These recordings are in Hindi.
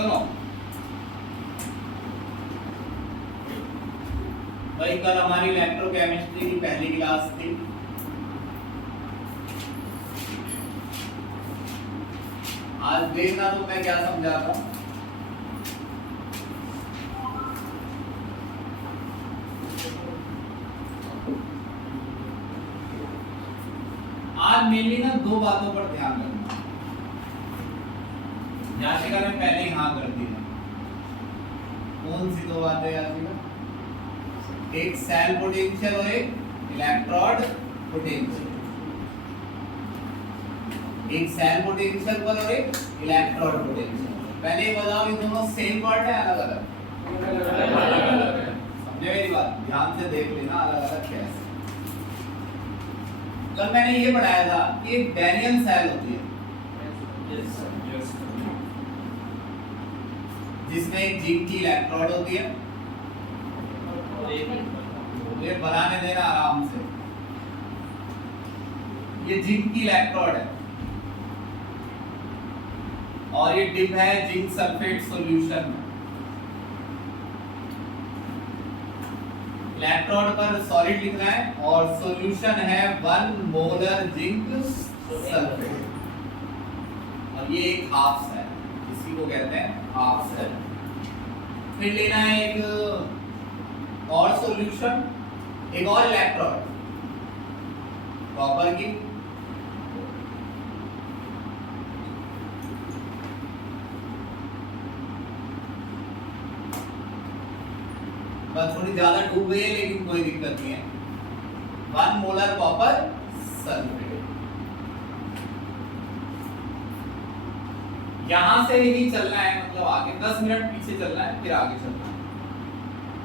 सुनो भाई, कल हमारी इलेक्ट्रोकेमिस्ट्री की पहली क्लास थी। आज देखना तो मैं क्या समझाता हूं। आज मेनली ना दो बातों पर ध्यान रखना। याशिका ने पहले ही हाँ कर दी है। कौन सी दो बातें याशिका? एक सेल पोटेंशियल और एक इलेक्ट्रोड पोटेंशियल। एक सेल पोटेंशियल पर और एक इलेक्ट्रोड पोटेंशियल। पहले ये बताओ, ये दोनों सेम वर्ड है अलग अलग? समझे मेरी बात? ध्यान से देख लेना अलग अलग कैसे। कल मैंने ये पढ़ाया था कि एक डैनियल सेल होती है जिसमें एक जिंक की इलेक्ट्रोड होती है। ये बनाने देना आराम से। ये जिंक की इलेक्ट्रोड है और ये डिप है जिंक सल्फेट सॉल्यूशन में। इलेक्ट्रोड पर सॉलिड लिखना है और सॉल्यूशन है 1 मोलर जिंक सल्फेट और ये एक हाफ सेल, इसी को कहते हैं हाफ सेल। फिर लेना है एक और सॉल्यूशन, एक और इलेक्ट्रोड कॉपर की, बस थोड़ी ज्यादा डूब गई है लेकिन कोई दिक्कत नहीं है। 1 मोलर कॉपर सल्फेट। यहां से ही चलना है, मतलब आगे 10 मिनट पीछे चलना है फिर आगे चलना है।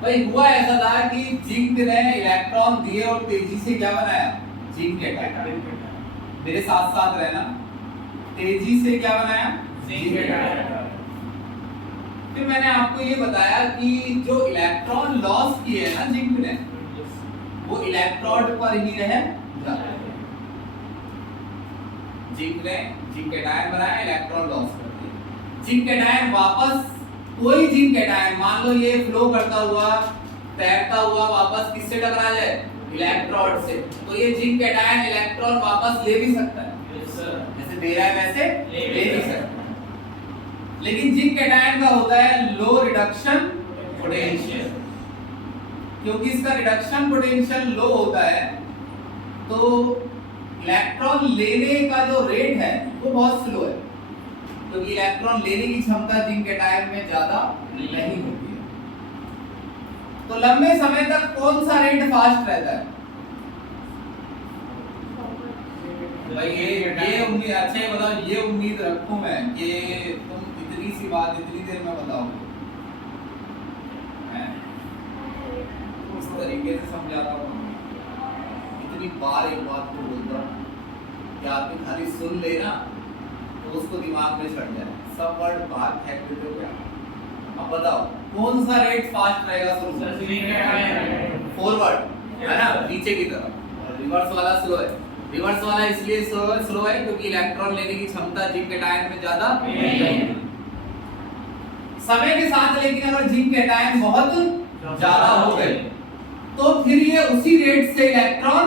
भाई हुआ ऐसा था कि जिंक ने इलेक्ट्रॉन दिए और तेजी से क्या बनाया? Zinc cation. मेरे साथ साथ रहना। तेजी से क्या बनाया? Zinc cation. फिर मैंने आपको ये बताया कि जो इलेक्ट्रॉन लॉस किए ना जिंक ने, वो इलेक्ट्रोड पर ही रह जाते हैं। जिंक ने जिंक कैटायन बनाया, इलेक्ट्रॉन लॉस कर दिया। जिंक कैटायन वापस, कोई जिंक कैटायन मान लो ये फ्लो करता हुआ तैरता हुआ वापस किससे टकरा जाए? इलेक्ट्रोड से, तो ये जिंक कैटायन इलेक्ट्रॉन वापस ले भी सकता है। जैसे दे रहा है वैसे ले भी सकता है। लेकिन जिंक कैटायन का होता है लो रिडक्शन पोटेंशियल। क्योंकि इसका रिडक्शन पोटेंशियल लो होता है तो इलेक्ट्रॉन लेने का जो रेट है वो बहुत स्लो है, क्योंकि इलेक्ट्रॉन लेने की क्षमता जिंक कैटायन में ज्यादा नहीं होती है। तो लंबे समय तक कौन सा रेट फास्ट रहता है? भाई ये उम्मीद, अच्छा ये बताओ, ये उम्मीद रखूं मैं कि तुम इतनी सी बात इतनी देर में बताओगे? इस तरीके से समझाता हूँ, इतनी बार एक बात को बोलता हूँ कि आदमी खाली सुन लेना तो उसको दिमाग में चढ़ जाए। सब वर्ड बाहर फेंक देते हो क्या? अब बताओ कौन सा रेट फास्ट रहेगा? फॉरवर्ड है ना, नीचे की तरफ, और रिवर्स वाला स्लो है। रिवर्स वाला इसलिए स्लो है क्योंकि इलेक्ट्रॉन लेने की क्षमता जिंक कैटायन में ज्यादा नहीं है। समय के साथ लेकिन अगर जिंक कैटायन बहुत ज्यादा हो गए तो फिर ये उसी रेट से इलेक्ट्रॉन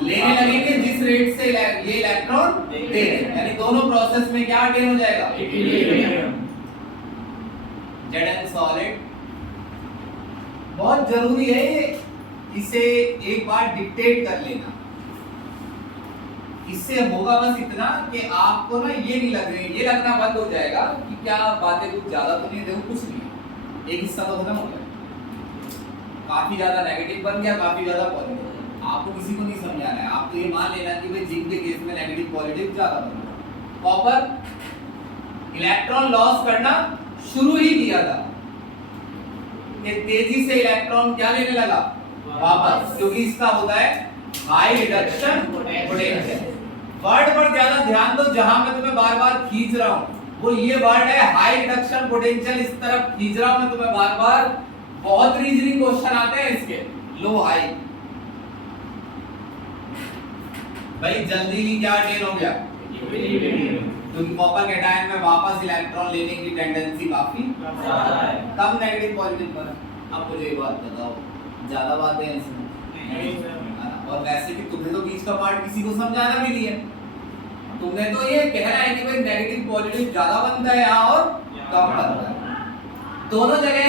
लेने लगेंगे जिस रेट से ये इलेक्ट्रॉन दे रहे हैं। यानी दोनों प्रोसेस में क्या अटेन हो जाएगा? Z solid. बहुत जरूरी है इसे एक बार डिक्टेट कर लेना। इससे होगा बस इतना कि आपको ना ये नहीं लग रही, ये लगना बंद हो जाएगा कि क्या बातें कुछ ज्यादा तो नहीं, देखो कुछ नहीं, एक हिस्सा तो खत्म हो गया। काफी ज्यादा नेगेटिव बन गया, काफी ज्यादा पॉजिटिव। आपको किसी को नहीं समझाना है, आपको ये मान लेना कि भाई जिंक के केस में नेगेटिव पॉजिटिव ज्यादा बन गया। कॉपर इलेक्ट्रॉन लॉस करना शुरू ही किया था कि तेजी से इलेक्ट्रॉन क्या लेने लगा? वापस, क्योंकि इसका होता है हाई रिडक्शन पोटेंशियल। वर्ड पर ज्यादा ध्यान दो, जहां मैं तुम्हें बार बार खींच रहा हूं वो ये वर्ड है हाई रिडक्शन पोटेंशियल। इस तरफ खींच रहा हूं मैं तुम्हें बार बार। बहुत रीजनिंग क्वेश्चन आते हैं इसके, लो हाई। भाई जल्दी ही क्या अटेन हो गया? क्योंकि कॉपर कैटायन में वापस इलेक्ट्रॉन लेने की टेंडेंसी काफी ज्यादा है, कम नेगेटिव पॉजिटिव पर। अब मुझे एक बात बताओ, ज्यादा बातें हैं इसमें नहीं सर। और वैसे भी तुम्हें तो बीच का पार्ट किसी को समझाना भी नहीं है, तुम्हें तो ये कहना है कि भाई नेगेटिव पॉजिटिव ज्यादा बनता है यहाँ और कम बनता है, दोनों जगह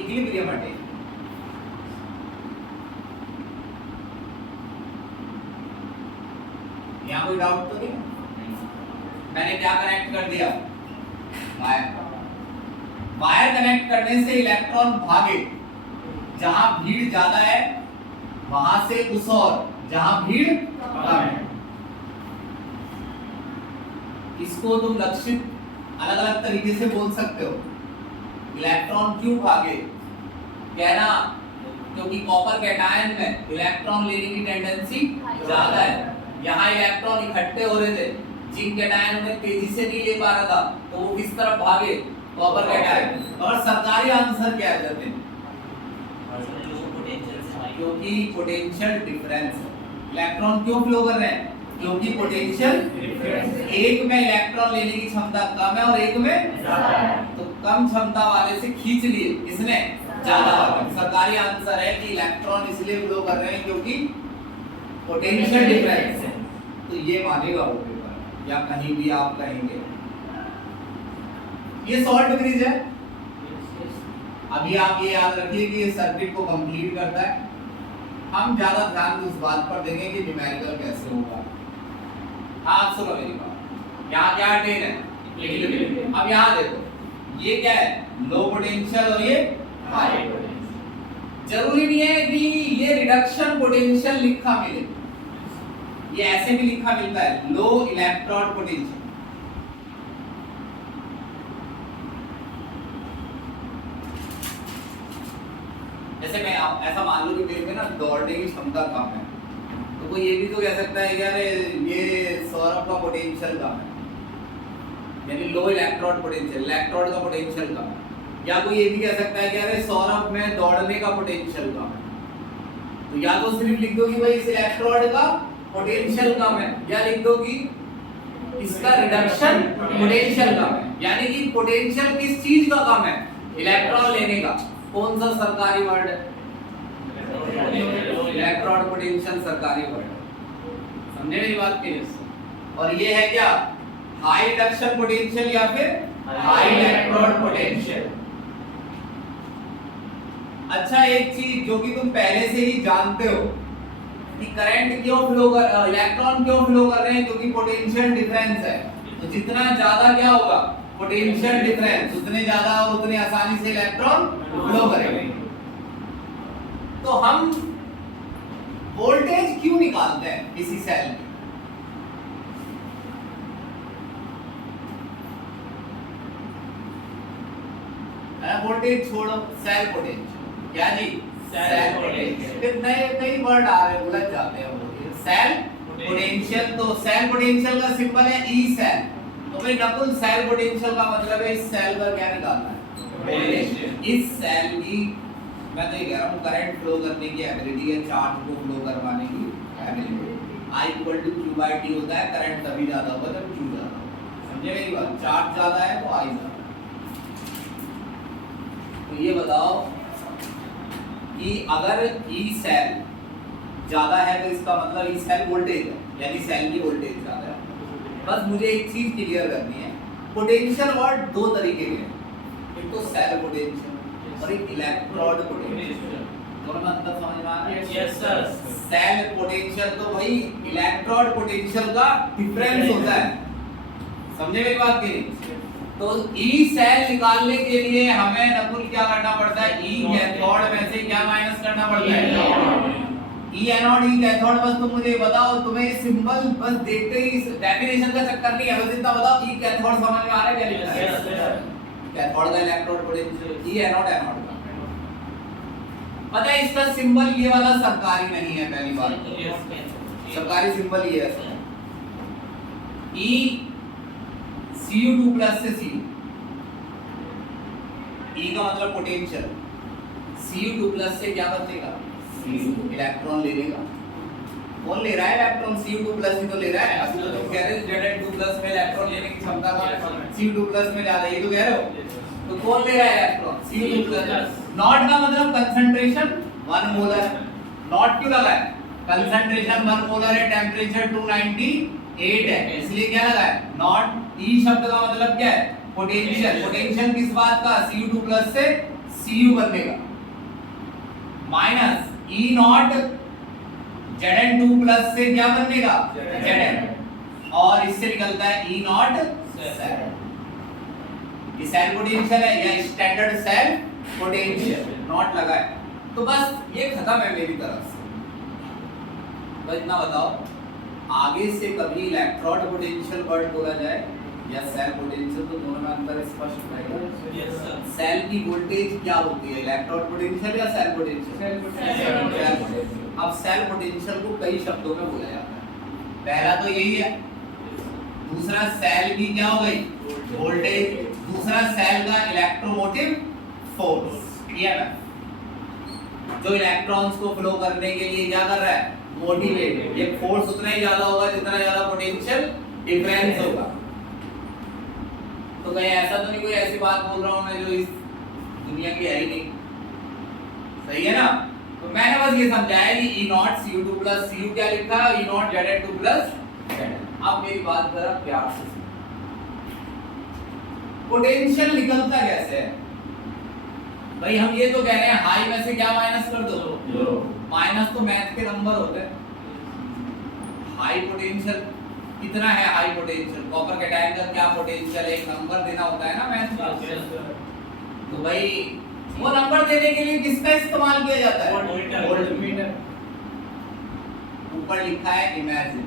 इक्विलिब्रियम है। यहाँ कोई डाउट तो नहीं? मैंने क्या कनेक्ट कर दिया? वायर। वायर कनेक्ट करने से इलेक्ट्रॉन भागे, जहां भीड़ ज्यादा है वहां से उस ओर जहां भीड़ कम है। इसको तुम लक्षित अलग अलग तरीके से बोल सकते हो। इलेक्ट्रॉन क्यों भागे? कहना क्योंकि कॉपर कैटायन में इलेक्ट्रॉन लेने की टेंडेंसी ज्यादा है, यहाँ इलेक्ट्रॉन इकट्ठे हो रहे थे, जिंक कैटायन उन्हें तेजी से नहीं ले पा रहा था, तो वो किस तरफ भागे? Copper cation. और सरकारी आंसर क्या है जब? क्योंकि पोटेंशियल डिफरेंस। इलेक्ट्रॉन क्यों फ्लो कर रहे हैं? क्योंकि पोटेंशियल डिफरेंस, एक में इलेक्ट्रॉन लेने की क्षमता कम है और एक में ज्यादा है, तो कम क्षमता वाले से खींच लिए किसने? ज्यादा वाले। सरकारी आंसर है कि इलेक्ट्रॉन इसलिए फ्लो कर रहे हैं क्योंकि पोटेंशियल डिफरेंस है। तो ये मानेगा वो पेपर, या कहीं भी आप कहेंगे। ये शॉर्ट ब्रिज है। अभी आप ये याद रखिए कि ये सर्किट को कंप्लीट करता है। हम ज्यादा ध्यान उस बात पर देंगे कि न्यूमेरिकल कैसे होगा। आप सुनो मेरी बात, यहाँ क्या टेन है? अब यहाँ देखो, ये क्या है? लो पोटेंशियल और ये हाई पोटेंशियल। जरूरी नहीं है कि ये रिडक्शन पोटेंशियल लिखा मिले, ये ऐसे भी लिखा मिलता है, लो इलेक्ट्रॉन पोटेंशियल। जैसे मैं ऐसा मान लो कि मेरे में ना दौड़ने की क्षमता कम है, तो कोई ये भी तो कह सकता है कि यार ये सौरभ का पोटेंशियल कम है, यानी लो इलेक्ट्रॉन पोटेंशियल, इलेक्ट्रॉन का पोटेंशियल कम है। या कोई ये भी कह सकता है कि यार सौरभ में दौड़ने का पोटेंशियल कम है, तो या तो सिर्फ लिख दो कि भाई इस इलेक्ट्रॉन का पोटेंशियल कम है, या लिख दो कि इसका रिडक्शन पोटेंशियल कम है। यानी कि पोटेंशियल किस चीज का कम है? इलेक्ट्रॉन लेने का। कौन सा सरकारी वर्ड है? इलेक्ट्रॉन पोटेंशियल सरकारी वर्ड है। समझे मेरी बात के? और ये है क्या? हाई रिडक्शन पोटेंशियल या फिर हाई इलेक्ट्रॉन पोटेंशियल। अच्छा, एक चीज जो कि तुम पहले से ही जानते हो कि करंट क्यों फ्लो कर, इलेक्ट्रॉन क्यों फ्लो कर रहे हैं? क्योंकि पोटेंशियल डिफरेंस है। तो जितना ज्यादा क्या होगा पोटेंशियल डिफरेंस, उतने ज्यादा उतने आसानी से इलेक्ट्रॉन फ्लो करेंगे। तो हम वोल्टेज क्यों निकालते हैं किसी सेल में? वोल्टेज छोड़ो, सेल पोटेंशियल। क्या जी? Cell potential. नए कई वर्ड आ रहे हैं, उलझ जाते हैं वो। सेल पोटेंशियल, तो सेल पोटेंशियल का सिंबल है ई सेल। तो भाई नकुल, सेल पोटेंशियल का मतलब है इस सेल पर क्या निकालना है? इस सेल की, मैं तो ये कह रहा हूँ, करंट फ्लो करने की एबिलिटी है, चार्ज को फ्लो करवाने की ability. I equal to Q by T होता है। करंट तभी ज्यादा होगा जब Q ज्यादा होगा। समझे मेरी बात? चार्ज ज्यादा है तो I ज्यादा। तो ये बताओ कि अगर E सेल ज्यादा है तो इसका मतलब E सेल वोल्टेज है, यानी सेल की वोल्टेज ज्यादा है। बस मुझे एक चीज क्लियर करनी है, पोटेंशियल वर्ड दो तरीके के हैं, एक तो सेल पोटेंशियल और एक इलेक्ट्रोड पोटेंशियल। दोनों में अंतर समझ में आ रहा है? Yes sir. सेल पोटेंशियल तो वही इलेक्ट्रोड पोटेंशियल का डिफरेंस होता है। समझे मेरी बात की? तो ई सेल निकालने के लिए हमें नकुल क्या करना पड़ता है? ई कैथोड में से क्या माइनस करना पड़ता है? ई एनोड, ई कैथोड। बस तुम मुझे बताओ, तुम्हें सिंबल बस देखते ही डेफिनेशन का चक्कर नहीं है, बस इतना बताओ ई कैथोड समझ में आ रहा है क्या लिखा है? Yes sir. कैथोड का इलेक्ट्रोड पोटेंशियल, ई एनोड, एनोड का। पता है इसका सिंबल ये वाला सरकारी नहीं है, पहली बात। सरकारी सिंबल ये है ई Cu2 प्लस से Cu। E का मतलब पोटेंशियल, Cu2 प्लस से क्या बचेगा? Cu, इलेक्ट्रॉन ले लेगा। कौन ले रहा है इलेक्ट्रॉन? Cu2+ ही तो ले रहा है। अभी तो तुम कह रहे थे Zn2+ में इलेक्ट्रॉन लेने की क्षमता Cu2+ में ज्यादा, ये तो कह रहे हो। तो कौन ले रहा है इलेक्ट्रॉन? Cu2+। नॉट का मतलब कंसंट्रेशन 1 मोलर। नॉट क्यों लगा है? कंसंट्रेशन 1 मोलर है, टेंपरेचर 298 है, इसलिए क्या लगा है? नॉट। ई शब्द का मतलब क्या है? पोटेंशियल। पोटेंशियल किस बात का? Cu2+ से Cu बनने का, माइनस E नॉट Zn2+ से क्या बनने का? Zn, और इससे निकलता है E नॉट सेल। ये सेल पोटेंशियल है या स्टैंडर्ड सेल पोटेंशियल, नॉट लगा है। तो बस ये खत्म है मेरी तरफ से। बस इतना बताओ, आगे से कभी इलेक्ट्रोड पोटेंशियल वर्ड बोला जाए या सेल पोटेंशियल, तो दोनों में अंतर स्पष्ट रहेगा। Yes sir. सेल की वोल्टेज क्या होती है? इलेक्ट्रोड पोटेंशियल या सेल पोटेंशियल? Cell potential. अब सेल पोटेंशियल को कई शब्दों में बोला जाता है। पहला तो यही है, दूसरा सेल की क्या हो गई? वोल्टेज। दूसरा सेल का इलेक्ट्रोमोटिव फोर्स, जो इलेक्ट्रॉन्स को फ्लो करने के लिए क्या कर रहा है? मोटिवेट। ये फोर्स उतना ही ज्यादा होगा जितना ज्यादा पोटेंशियल डिफरेंस होगा। तो कहीं ऐसा तो नहीं कोई ऐसी बात बोल रहा हूं मैं जो इस दुनिया की है ही नहीं, सही है ना? तो मैंने बस ये समझाया कि E नॉट Cu2+ Cu क्या लिखा है? E not Zn2+ Zn। अब मेरी बात जरा प्यार से सुनो, पोटेंशियल निकलता कैसे है भाई? हम ये तो कह रहे हैं हाई में से क्या माइनस कर दो? माइनस तो मैथ के नंबर होते हैं। हाई पोटेंशियल कितना है? हाई पोटेंशियल कॉपर कैटायन का क्या पोटेंशियल? एक नंबर देना होता है ना मैथ में। तो भाई वो नंबर देने के लिए किसका इस्तेमाल किया जाता है? वोल्टमीटर। ऊपर लिखा है इमेजिन।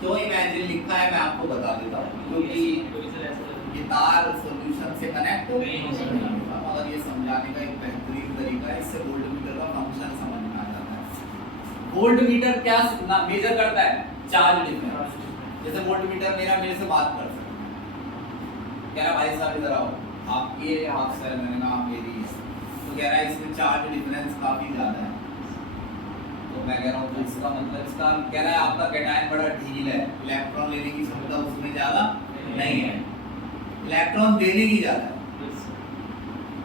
क्यों इमेजिन लिखा है मैं आपको बता देता हूँ, क्योंकि ये तार सॉल्यूशन से कनेक्ट नहीं हो सकता, और ये समझाने का एक बेहतरीन तरीका है, इससे वोल्टमीटर का फंक्शन समझ में आ जाता है। वोल्टमीटर क्या मेजर करता है? Charge difference. जैसे वोल्टमीटर मेरे से बात कर सकता है, कह रहा भाई साहब इधर आओ, आपकी ये हाफ सेल, मैंने कहा आप मेरी है, तो कह रहा है इसमें चार्ज डिफरेंस काफी ज्यादा है। तो मैं कह रहा हूँ तो इसका मतलब, इसका कह रहा है आपका कैटायन बड़ा ढील है, इलेक्ट्रॉन लेने की क्षमता उसमें ज्यादा नहीं है, इलेक्ट्रॉन देने की ज्यादा है।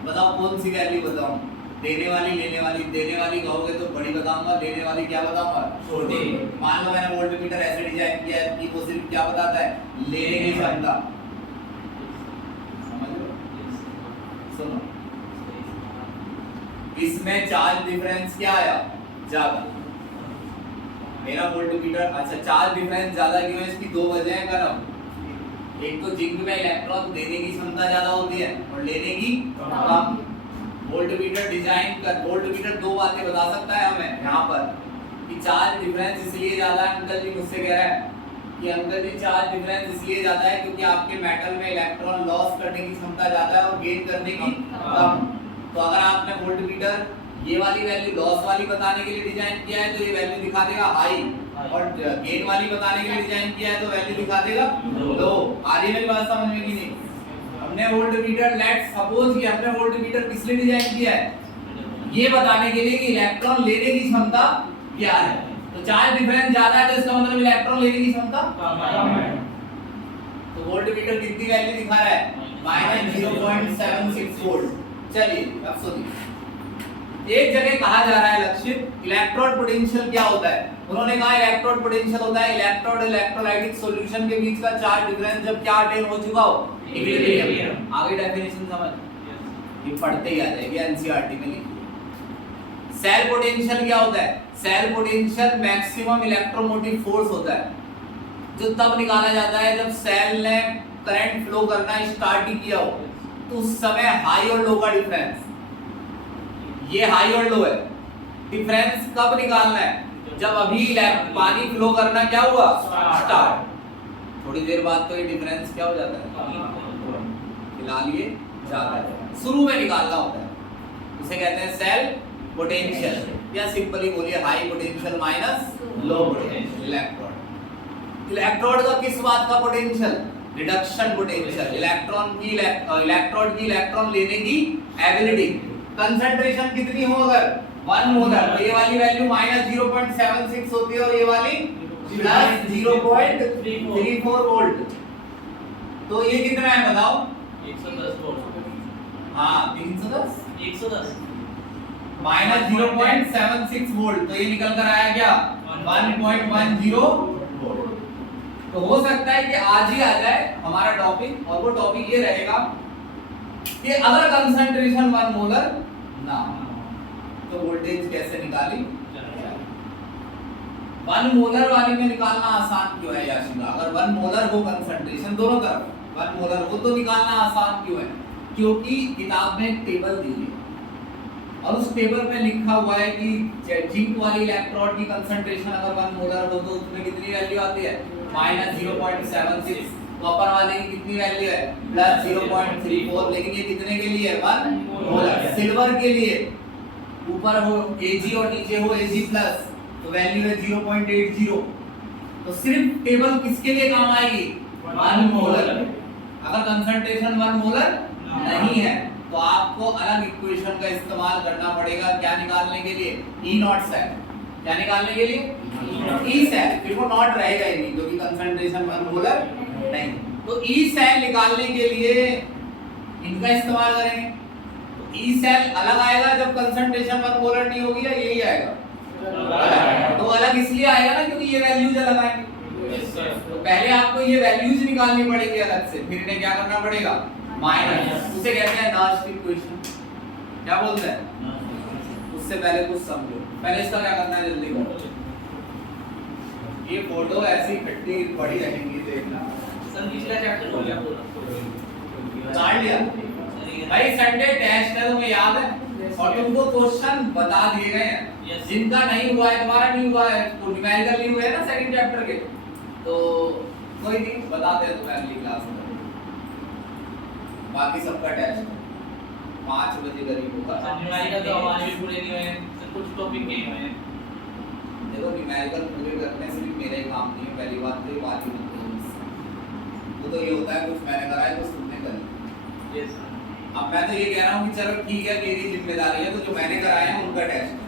बताओ कौन सी वैल्यू बताऊं? देने वाली, लेने वाली? देने वाली कहोगे तो बड़ी बताऊंगा, लेने वाली क्या बताऊंगा? छोटी। मान लो मैंने वोल्टमीटर ऐसे डिजाइन किया है कि वो सिर्फ क्या बताता है? लेने की क्षमता। समझ लो, सुनो, इसमें चार्ज डिफरेंस क्या आया? ज्यादा। मेरा वोल्टमीटर, अच्छा चार्ज डिफरेंस ज्यादा क्यों है? इसकी दो वजह है करम। एक तो जिंक में इलेक्ट्रॉन देने की क्षमता ज्यादा होती है और लेने की कम। वोल्टमीटर डिजाइन कर, वोल्टमीटर दो बातें बता सकता है हमें यहाँ पर कि चार्ज डिफरेंस इसलिए ज्यादा है। अंकल जी मुझसे कह रहा है कि अंकल जी चार्ज डिफरेंस इसलिए ज्यादा है क्योंकि आपके मेटल में इलेक्ट्रॉन लॉस करने की क्षमता ज्यादा है और गेन करने की कम। तो अगर आपने वोल्टमीटर ये वाली वैल्यू लॉस वाली बताने के लिए डिजाइन किया है तो ये वैल्यू दिखा देगा हाई, और गेन वाली बताने के लिए डिजाइन किया है तो वैल्यू दिखा देगा लो। आ रही है मेरी बात समझ में कि नहीं? हमने वोल्टमीटर, लेट्स सपोज कि हमने वोल्टमीटर किस लिए डिजाइन किया है? ये बताने के लिए कि इलेक्ट्रॉन लेने की क्षमता क्या है। तो चार्ज डिफरेंस ज्यादा है तो इसका मतलब इलेक्ट्रॉन लेने की क्षमता कम है। तो वोल्टमीटर कितनी वैल्यू दिखा रहा है? -0.76 वोल्ट। चलिए अब सुनिए, एक जगह कहा जा रहा है लक्षित, इलेक्ट्रोड पोटेंशियल क्या होता है? उन्होंने कहा इलेक्ट्रोड पोटेंशियल होता है इलेक्ट्रोड इलेक्ट्रोलाइटिक सॉल्यूशन के बीच का चार्ज डिफरेंस जब क्या अटेन हो चुका हो? इक्विलिब्रियम। आगे डेफिनेशन समझ, ये पढ़ते ही आ जाएगी, एनसीईआरटी में लिखी है। सेल पोटेंशियल क्या होता है? Cell potential maximum electromotive force होता है, जो तब निकाला जाता है जब सेल ने करंट फ्लो करना स्टार्ट ही किया हो। तो उस समय हाई और लो का डिफरेंस, ये हाई और लो है, डिफरेंस कब निकालना है? जब अभी पानी फ्लो करना क्या हुआ? स्टार्ट। थोड़ी देर बाद तो ये डिफरेंस क्या हो जाता है? फिलहाल ये जाता है, शुरू में निकालना होता है। इसे कहते हैं सेल पोटेंशियल, या सिंपली बोलिए high potential minus low potential. Electrode, electrode का किस बात का पोटेंशियल? Reduction potential. इलेक्ट्रॉन की इलेक्ट्रोड की इलेक्ट्रॉन लेने की एबिलिटी, कंसंट्रेशन कितनी हो अगर 1 मोलर, तो ये वाली वैल्यू -0.76 होती है और ये वाली प्लस 0.34 वोल्ट। तो ये कितना है बताओ? 110 वोल्ट। हाँ 310 110 -0.76 वोल्ट, तो ये निकल कर आया क्या 1.10 वोल्ट। तो हो सकता है कि आज ही आ जाए हमारा टॉपिक, और वो टॉपिक ये रहेगा कि अगर कंसंट्रेशन 1 मोलर ना हो तो वोल्टेज कैसे निकाली। 1 मोलर वाले में निकालना आसान क्यों है याशिका? अगर 1 मोलर हो कंसंट्रेशन दोनों तरफ 1 मोलर हो तो निकालना आसान क्यों है? क्योंकि किताब में टेबल दी है और उस टेबल में लिखा हुआ है कि जिंक वाली इलेक्ट्रोड की कंसंट्रेशन अगर 1 मोलर हो तो उसमें कितनी वैल्यू आती है -0.76। कॉपर वाले की कितनी वैल्यू है +0.34, लेकिन ये कितने के लिए है 1 मोलर। सिल्वर के लिए ऊपर हो Ag और नीचे हो Ag प्लस तो वैल्यू है 0.80। तो सिर्फ टेबल किसके लिए काम आएगी 1 मोलर। अगर कंसंट्रेशन 1 मोलर नहीं है तो आपको अलग इक्वेशन का इस्तेमाल करना पड़ेगा क्या निकालने के लिए E नॉट सेल। क्या निकालने के लिए E सेल, फिर वो नॉट रहेगा ही नहीं क्योंकि कंसंट्रेशन 1 मोलर नहीं। तो E सेल निकालने के लिए इनका इस्तेमाल करेंगे। तो E सेल अलग आएगा जब कंसंट्रेशन 1 मोलर नहीं होगी, या यही आएगा अलग। तो अलग इसलिए आएगा ना क्योंकि ये वैल्यूज अलग आएंगे। तो पहले आपको ये वैल्यूज निकालनी पड़ेगी अलग से, फिर इन्हें क्या करना पड़ेगा माइनस। उसे कहते हैं नॉस्ट इक्वेशन। क्या बोलते हैं? उससे पहले कुछ समझो, पहले इसका क्या करना है जल्दी करो। ये फोटो ऐसी इकट्ठी पड़ी रहेंगी देखना। सर पिछला चैप्टर हो गया पूरा, काट लिया भाई। संडे टेस्ट है तुम्हें याद है और तुमको क्वेश्चन बता दिए गए हैं। जिनका नहीं हुआ है तुम्हारा नहीं हुआ है, न्यूमेरिकल नहीं हुए है ना सेकंड चैप्टर के, तो कोई नहीं बताते हैं तुम्हें अगली क्लास में। बाकी सबका टेस्ट 5 बजे करीब होगा। न्यूमेरिकल तो हमारे भी पूरे नहीं हुए, कुछ टॉपिक नहीं हुए हैं। देखो न्यूमेरिकल पूरे करने से भी मेरे काम नहीं है, पहली बात तो ये बात ही मत करो। वो तो ये होता है कुछ मैंने करा है कुछ तुमने करी। Yes sir. अब मैं तो ये कह रहा हूँ कि चलो ठीक है मेरी जिम्मेदारी है, तो जो मैंने कराया है उनका टेस्ट है।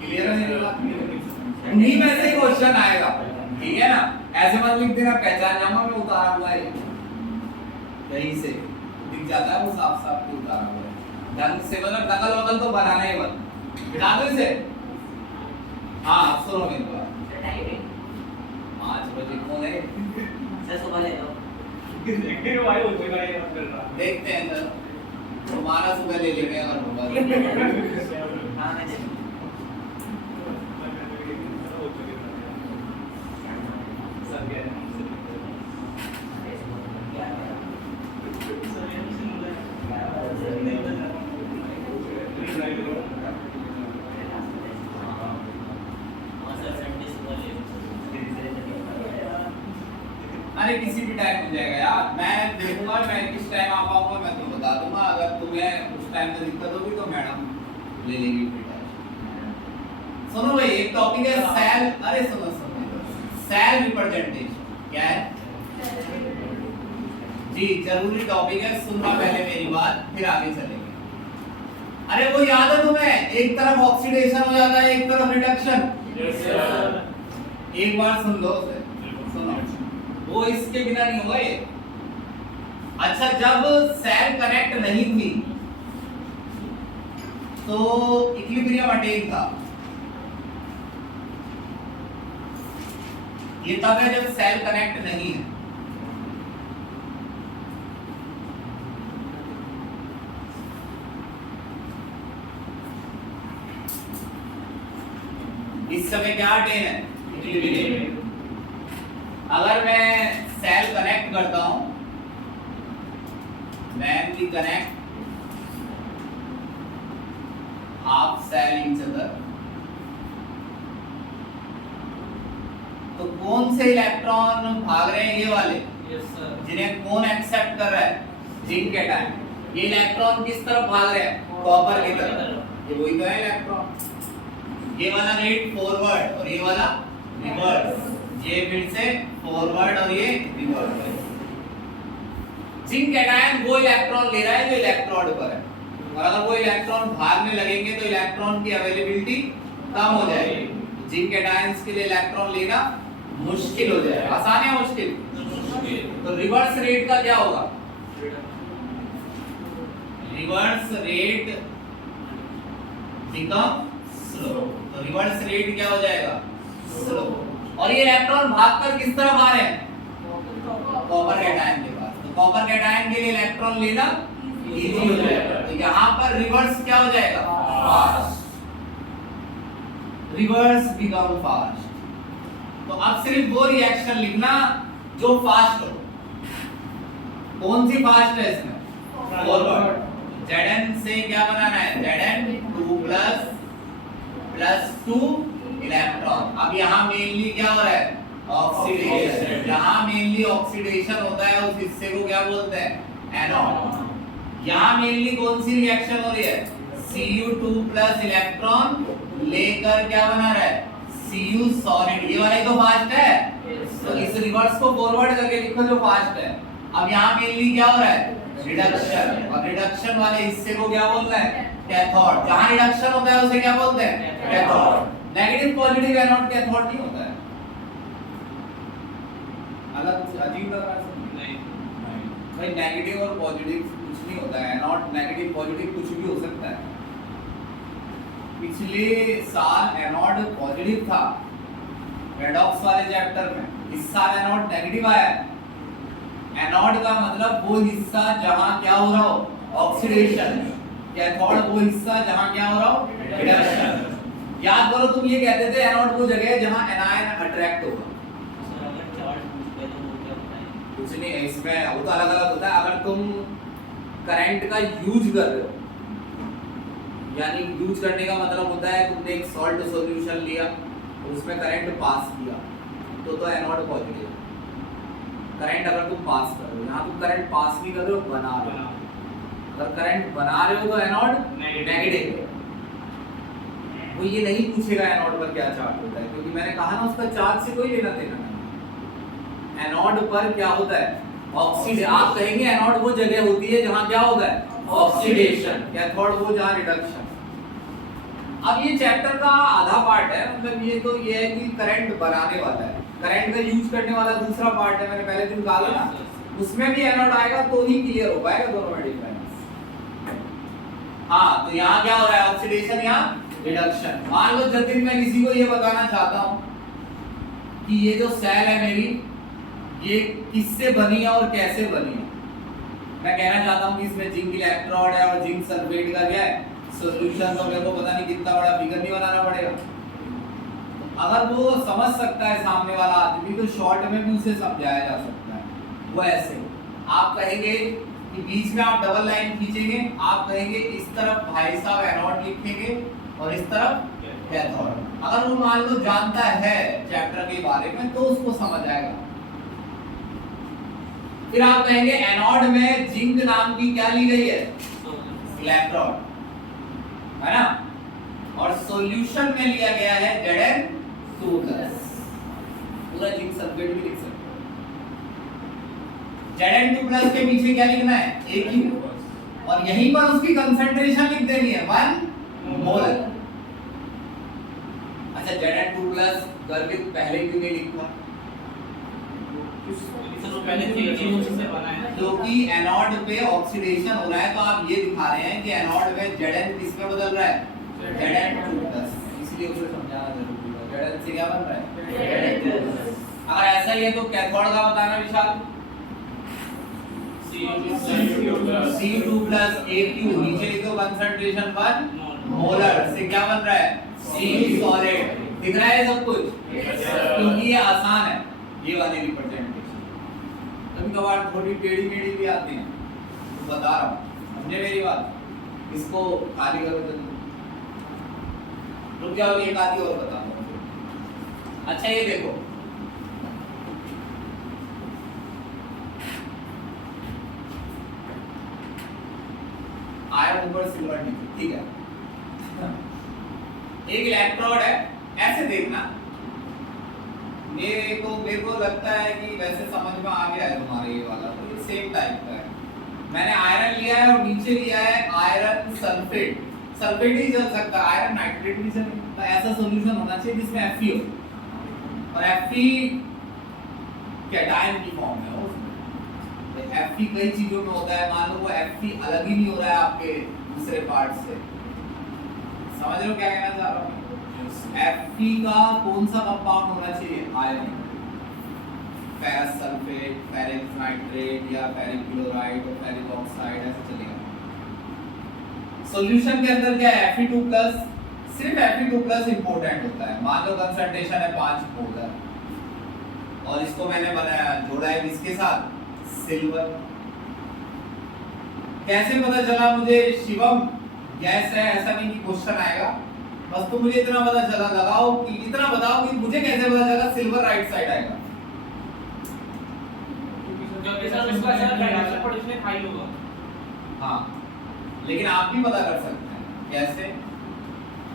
क्लियर है मेरी बात? उन्हीं में से क्वेश्चन आएगा, ठीक है ना? ऐसे मत लिख देना पहचान जाऊंगा मैं उतारा हुआ है कहीं से दिख जाता है वो साफ साफ क्यों उतारा हुआ है। ढंग से मतलब नकल वकल तो बनाना ही मत, बिठा दो इसे। हाँ सुनो मेरी बात, 5 बजे कौन है? सर सुबह ले लो। देखते हैं सर, तुम्हारा सुबह ले लेंगे अगर होगा। हाँ मैं अरे किसी भी टाइम हो जाएगा यार, मैं देखूंगा मैं किस टाइम आ पाऊंगा मैं तुम्हें बता दूंगा। अगर तुम्हें उस टाइम में दिक्कत होगी तो मैडम ले लेंगी फिर टाइम। सुनो भाई एक टॉपिक है सेल, अरे सुनो सुनो सेल रिप्रेजेंटेशन क्या है जी, जरूरी टॉपिक है, सुनना पहले मेरी बात फिर आगे चलेंगे। अरे वो याद है तुम्हें, एक तरफ ऑक्सीडेशन हो जाता है एक तरफ रिडक्शन। Yes sir. एक बार सुन लो सुनो, वो इसके बिना नहीं होगा ये। अच्छा जब सेल कनेक्ट नहीं थी तो इक्विलिब्रियम अटेन था। ये तब है जब सेल कनेक्ट नहीं है। इस समय क्या अटेन है इक्विलिब्रियम। अगर मैं सेल कनेक्ट करता हूं, when we connect half cell each other, तो कौन से इलेक्ट्रॉन भाग रहे हैं? ये वाले। Yes sir. जिन्हें कौन एक्सेप्ट कर रहा है? Zinc cation. ये इलेक्ट्रॉन किस तरफ भाग रहे हैं? कॉपर की तरफ। ये वही तो है इलेक्ट्रॉन। ये वाला रेट फॉरवर्ड और ये वाला रिवर्स। ये फिर से फॉरवर्ड और ये रिवर्स। जिंक कैटायन वो इलेक्ट्रॉन ले रहा है जो इलेक्ट्रोड पर है, और अगर वो इलेक्ट्रॉन भागने लगेंगे तो इलेक्ट्रॉन की अवेलेबिलिटी कम हो जाएगी। जिंक कैटायंस के लिए इलेक्ट्रॉन लेना मुश्किल हो जाएगा। आसान है मुश्किल? तो रिवर्स रेट का क्या होगा? Reverse rate become slow. तो रिवर्स रेट क्या हो जाएगा? स्लो। और ये इलेक्ट्रॉन भागकर किस तरफ आ रहे हैं? कॉपर कैटायन के पास। तो कॉपर कैटायन के लिए इलेक्ट्रॉन लेना इजी हो जाएगा। तो यहाँ पर रिवर्स क्या हो जाएगा? फास्ट। Reverse become fast. तो अब सिर्फ वो रिएक्शन लिखना जो फास्ट हो। कौन सी फास्ट है इसमें? फॉरवर्ड। Zn से क्या बनाना है? Zn 2 plus 2 electron. अब यहाँ मेनली क्या हो रहा है? ऑक्सीडेशन। जहाँ मेनली ऑक्सीडेशन होता है उस हिस्से को क्या बोलते हैं? एनोड। यहाँ मेनली कौन सी रिएक्शन हो रही है? Cu2 प्लस इलेक्ट्रॉन लेकर क्या बना रहा है? Cu solid. ये वाला ही तो फास्ट है। तो इस रिवर्स को फॉरवर्ड करके लिखो जो फास्ट है। अब यहाँ मेनली क्या हो रहा है? रिडक्शन। और रिडक्शन वाले हिस्से को क्या बोलते हैं? कैथोड। जहाँ रिडक्शन होता है उसे क्या बोलते हैं? Cathode. Negative positive anode cathode नहीं होता है। अलग कुछ अजीब लग रहा है? नहीं भाई, नेगेटिव और पॉजिटिव कुछ नहीं होता है। एनोड नेगेटिव पॉजिटिव कुछ भी हो सकता है। पिछले साल एनोड पॉजिटिव था रेडॉक्स वाले चैप्टर में। इस साल एनोड नेगेटिव आया है। एनोड का मतलब वो हिस्सा जहां क्या हो रहा हो? ऑक्सीडेशन। कैथोड वो हिस्सा जहां क्या हो रहा हो? रिडक्शन। याद करो तुम ये कहते थे एनोड वो जगह है जहां एनायन अट्रैक्ट होगा। कुछ नहीं है इसमें, वो तो अलग अलग होता है। अगर तुम करंट का यूज कर रहे हो, यानी यूज करने का मतलब होता है तुमने एक सॉल्ट सॉल्यूशन लिया और उसमें करंट पास किया तो एनोड पॉजिटिव। करंट अगर तुम पास कर रहे हो, यहाँ तुम करंट पास नहीं कर रहे हो, बना रहे हो। अगर करंट बना रहे हो तो एनोड नेगेटिव। वो ये नहीं पूछेगा एनोड पर क्या चार्ज होता है, क्योंकि मैंने कहा ना उसका चार्ज से कोई लेना देना नहीं। एनोड पर क्या होता है? ऑक्सीडेशन। आप कहेंगे एनोड वो जगह होती है जहाँ क्या होता है? ऑक्सीडेशन। कैथोड वो जहाँ रिडक्शन। अब ये चैप्टर का आधा पार्ट है, मतलब ये तो ये है कि करंट बनाने वाला है। करंट का यूज करने वाला दूसरा पार्ट है, मैंने पहले दिन कहा ना, उसमें भी एनोड आएगा तो ही क्लियर हो पाएगा दोनों में डिफरेंस। हाँ, तो यहाँ क्या हो रहा है? ऑक्सीडेशन, यहाँ रिडक्शन। मान लो जतिन मैं किसी को ये बताना चाहता हूँ कि ये जो सेल है मेरी, ये किससे बनी है और कैसे बनी है। मैं कहना चाहता हूँ कि इसमें जिंक इलेक्ट्रोड है और जिंक सल्फेट का क्या है? सॉल्यूशन। तो मेरे को पता नहीं कितना बड़ा फिगर नहीं बनाना पड़ेगा। अगर वो समझ सकता है सामने वाला आदमी तो शॉर्ट में भी उसे समझाया जा सकता है। वो ऐसे आप कहेंगे कि बीच में आप डबल लाइन खींचेंगे, आप कहेंगे इस तरफ भाई साहब एनोड लिखेंगे और इस तरफ कैथोड। अगर वो मान लो जानता है चैप्टर के बारे में तो उसको समझ आएगा। फिर आप कहेंगे एनोड में जिंक नाम की क्या ली गई है? इलेक्ट्रोड, है ना। और सॉल्यूशन में लिया गया है Zn2+। पूरा जिंक सल्फेट भी लिख सकते हो। Zn2+ के पीछे क्या लिखना है? Aq। और यहीं पर उसकी कंसंट्रेशन लिख देनी है 1 मोल। अच्छा, Zn2+ गर्भित पहले क्यों नहीं लिखा? क्योंकि एनोड पे ऑक्सीडेशन हो रहा है, तो आप ये दिखा रहे हैं कि एनोड में Zn किस में बदल रहा है? Zn2+। इसलिए उसे समझाना जरूरी है। Zn से क्या बन रहा है? Zn2+। अगर ऐसा ही है तो कैथोड का बताना विशाल। Cu2+ Aq। नीचे लिखो कंसंट्रेशन 1 मोलर से क्या बन रहा है? Cu solid. दिख रहा है सब कुछ? क्योंकि ये आसान है ये वाली रिप्रेजेंटेशन। कभी कभार थोड़ी टेढ़ी मेढ़ी भी आती है, तो बता रहा हूँ, समझे मेरी बात। इसको खाली करो जल्दी। रुक जाओ, एक आधी और बता दो। अच्छा, ये देखो, आयरन ऊपर सिल्वर नीचे, ठीक है। एक इलेक्ट्रोड है, ऐसे देखना। मेरे को लगता है कि वैसे समझ में आ गया है तुम्हारे ये वाला, तो ये सेम टाइप का है। मैंने आयरन लिया है और नीचे लिया है आयरन सल्फेट। सल्फेट ही चल सकता है, आयरन नाइट्रेट भी चल सकता है। ऐसा सॉल्यूशन होना चाहिए जिसमें Fe हो, और Fe कैटायन की फॉर्म है उसमें। Fe कई चीजों में होता है, मान लो वो Fe अलग ही नहीं हो रहा है आपके दूसरे पार्ट से। समझ रहे हो क्या कहना चाह रहा हूँ? Fe का कौन सा कंपाउंड होना चाहिए? Iron, ferrous sulphate, ferric nitrate या फेरिक क्लोराइड और फेरिक ऑक्साइड, ऐसे चलेगा। सॉल्यूशन के अंदर क्या है? Fe2+, सिर्फ Fe2+ इंपॉर्टेंट होता है। मान लो कंसंट्रेशन है 5 मोलर और इसको मैंने बनाया जोड़ा है किसके साथ? सिल्वर। कैसे पता चला मुझे शिवम गैस है? ऐसा नहीं कि क्वेश्चन आएगा, बस तो मुझे इतना पता चला, लगाओ कि इतना बताओ कि मुझे कैसे पता चला सिल्वर राइट साइड आएगा। क्योंकि सर उसका सर हाइड्रोजन पोटेंशियल हाई होगा। हाँ, लेकिन आप भी पता कर सकते हैं। कैसे?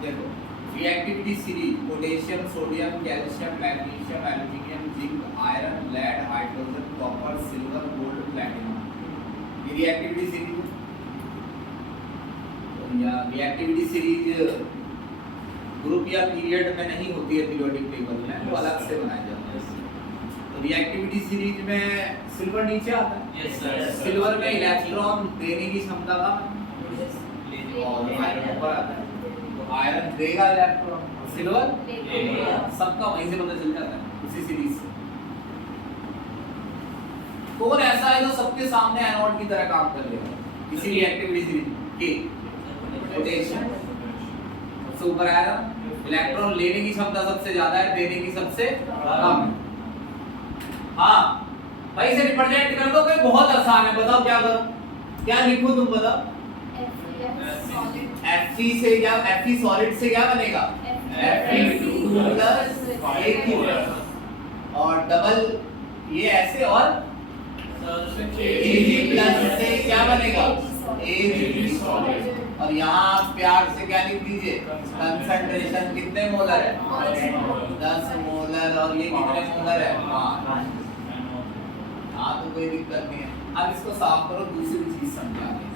देखो, reactivity series potassium, sodium, calcium, magnesium, aluminium, zinc, iron, lead, hydrogen, copper, silver, gold, platinum. ये रिएक्टिविटी सीरीज या रिएक्टिविटी सीरीज ग्रुप या पीरियड में नहीं होती है, पीरियोडिक टेबल में वो अलग से बनाया जाता है। तो रिएक्टिविटी सीरीज में सिल्वर नीचे आता है। Yes sir. सिल्वर में इलेक्ट्रॉन देने की क्षमता का और आयरन ऊपर आता है, तो आयरन देगा इलेक्ट्रॉन, सिल्वर सबका वहीं से पता चल जाता है, उसी सीरीज से। कौन ऐसा है जो सबके सामने एनोड की तरह काम कर लेगा? इसी रिएक्टिविटी सीरीज के पोटेशियम सबसे ऊपर आयरन, इलेक्ट्रॉन लेने की क्षमता सबसे ज्यादा है, देने की सबसे कम है। हाँ भाई, इसे रिप्रेजेंट कर दो कि बहुत आसान है। बताओ क्या करो, क्या लिखो तुम बताओ? Fe से क्या, Fe सॉलिड से क्या बनेगा? Fe2+ Aq और डबल ये ऐसे, और Ag+ से क्या बनेगा? Ag solid. और यहाँ प्यार से क्या लिख दीजिए? कंसंट्रेशन कितने मोलर है? 10 मोलर। और ये कितने मोलर है? 5। हाँ, तो कोई दिक्कत नहीं है। अब इसको साफ करो, दूसरी चीज समझा दें।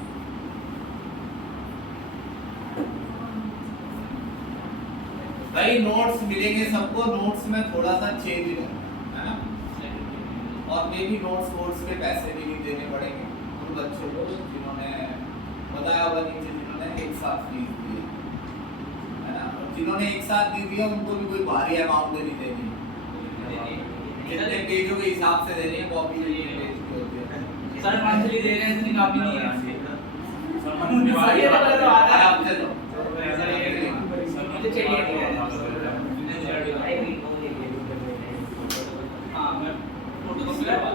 भाई नोट्स मिलेंगे सबको, नोट्स में थोड़ा सा चेंज है ना, और मे भी नोट्स कोर्स के पैसे भी नहीं देने पड़ेंगे उन बच्चों को जिन्होंने बताया होगा नीचे, जिन्होंने एक साथ फीस दी है ना। और जिन्होंने एक साथ दी दिया उनको भी कोई भारी अमाउंट नहीं देनी, जितने पेजों के हिसाब से देनी है। कॉपी जो ये पेज की होती है सर मंथली दे रहे हैं, इतनी काफी नहीं है सर। मंथली ये पता तो आता है आपसे, तो मुझे चाहिए हाँ मैं फोटो कॉपी करवा।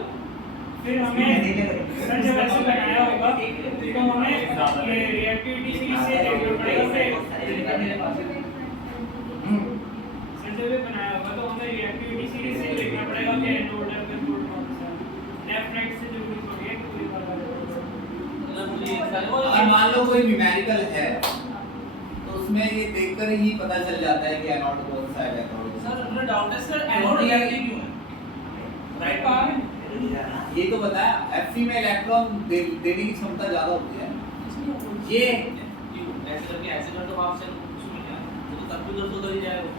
फिर हमें सर जब ऐसे बनाया होगा तो हमें ये रिएक्टिविटी सीरीज से देखना पड़ेगा। सर जब ये बनाया होगा तो हमें रिएक्टिविटी सीरीज से देखना पड़ेगा कि एनोड है कैथोड कौन सा है। लेफ्ट राइट से जो भी होगी पूरी बात। अगर मान लो कोई न्यूमेरिकल है तो उसमें ये देखकर ही पता चल जाता है कि एनोड कौन सा है, कैथोड। सर मेरा डाउट है सर, एनोड रिएक्टिव क्यों है? राइट कहां है? ये तो बताया, Fe में इलेक्ट्रॉन देने की क्षमता ज्यादा होती है। ये ऐसे करके ऐसे कर दो आप सर, कुछ नहीं है तो तब भी तो उधर ही जाएगा।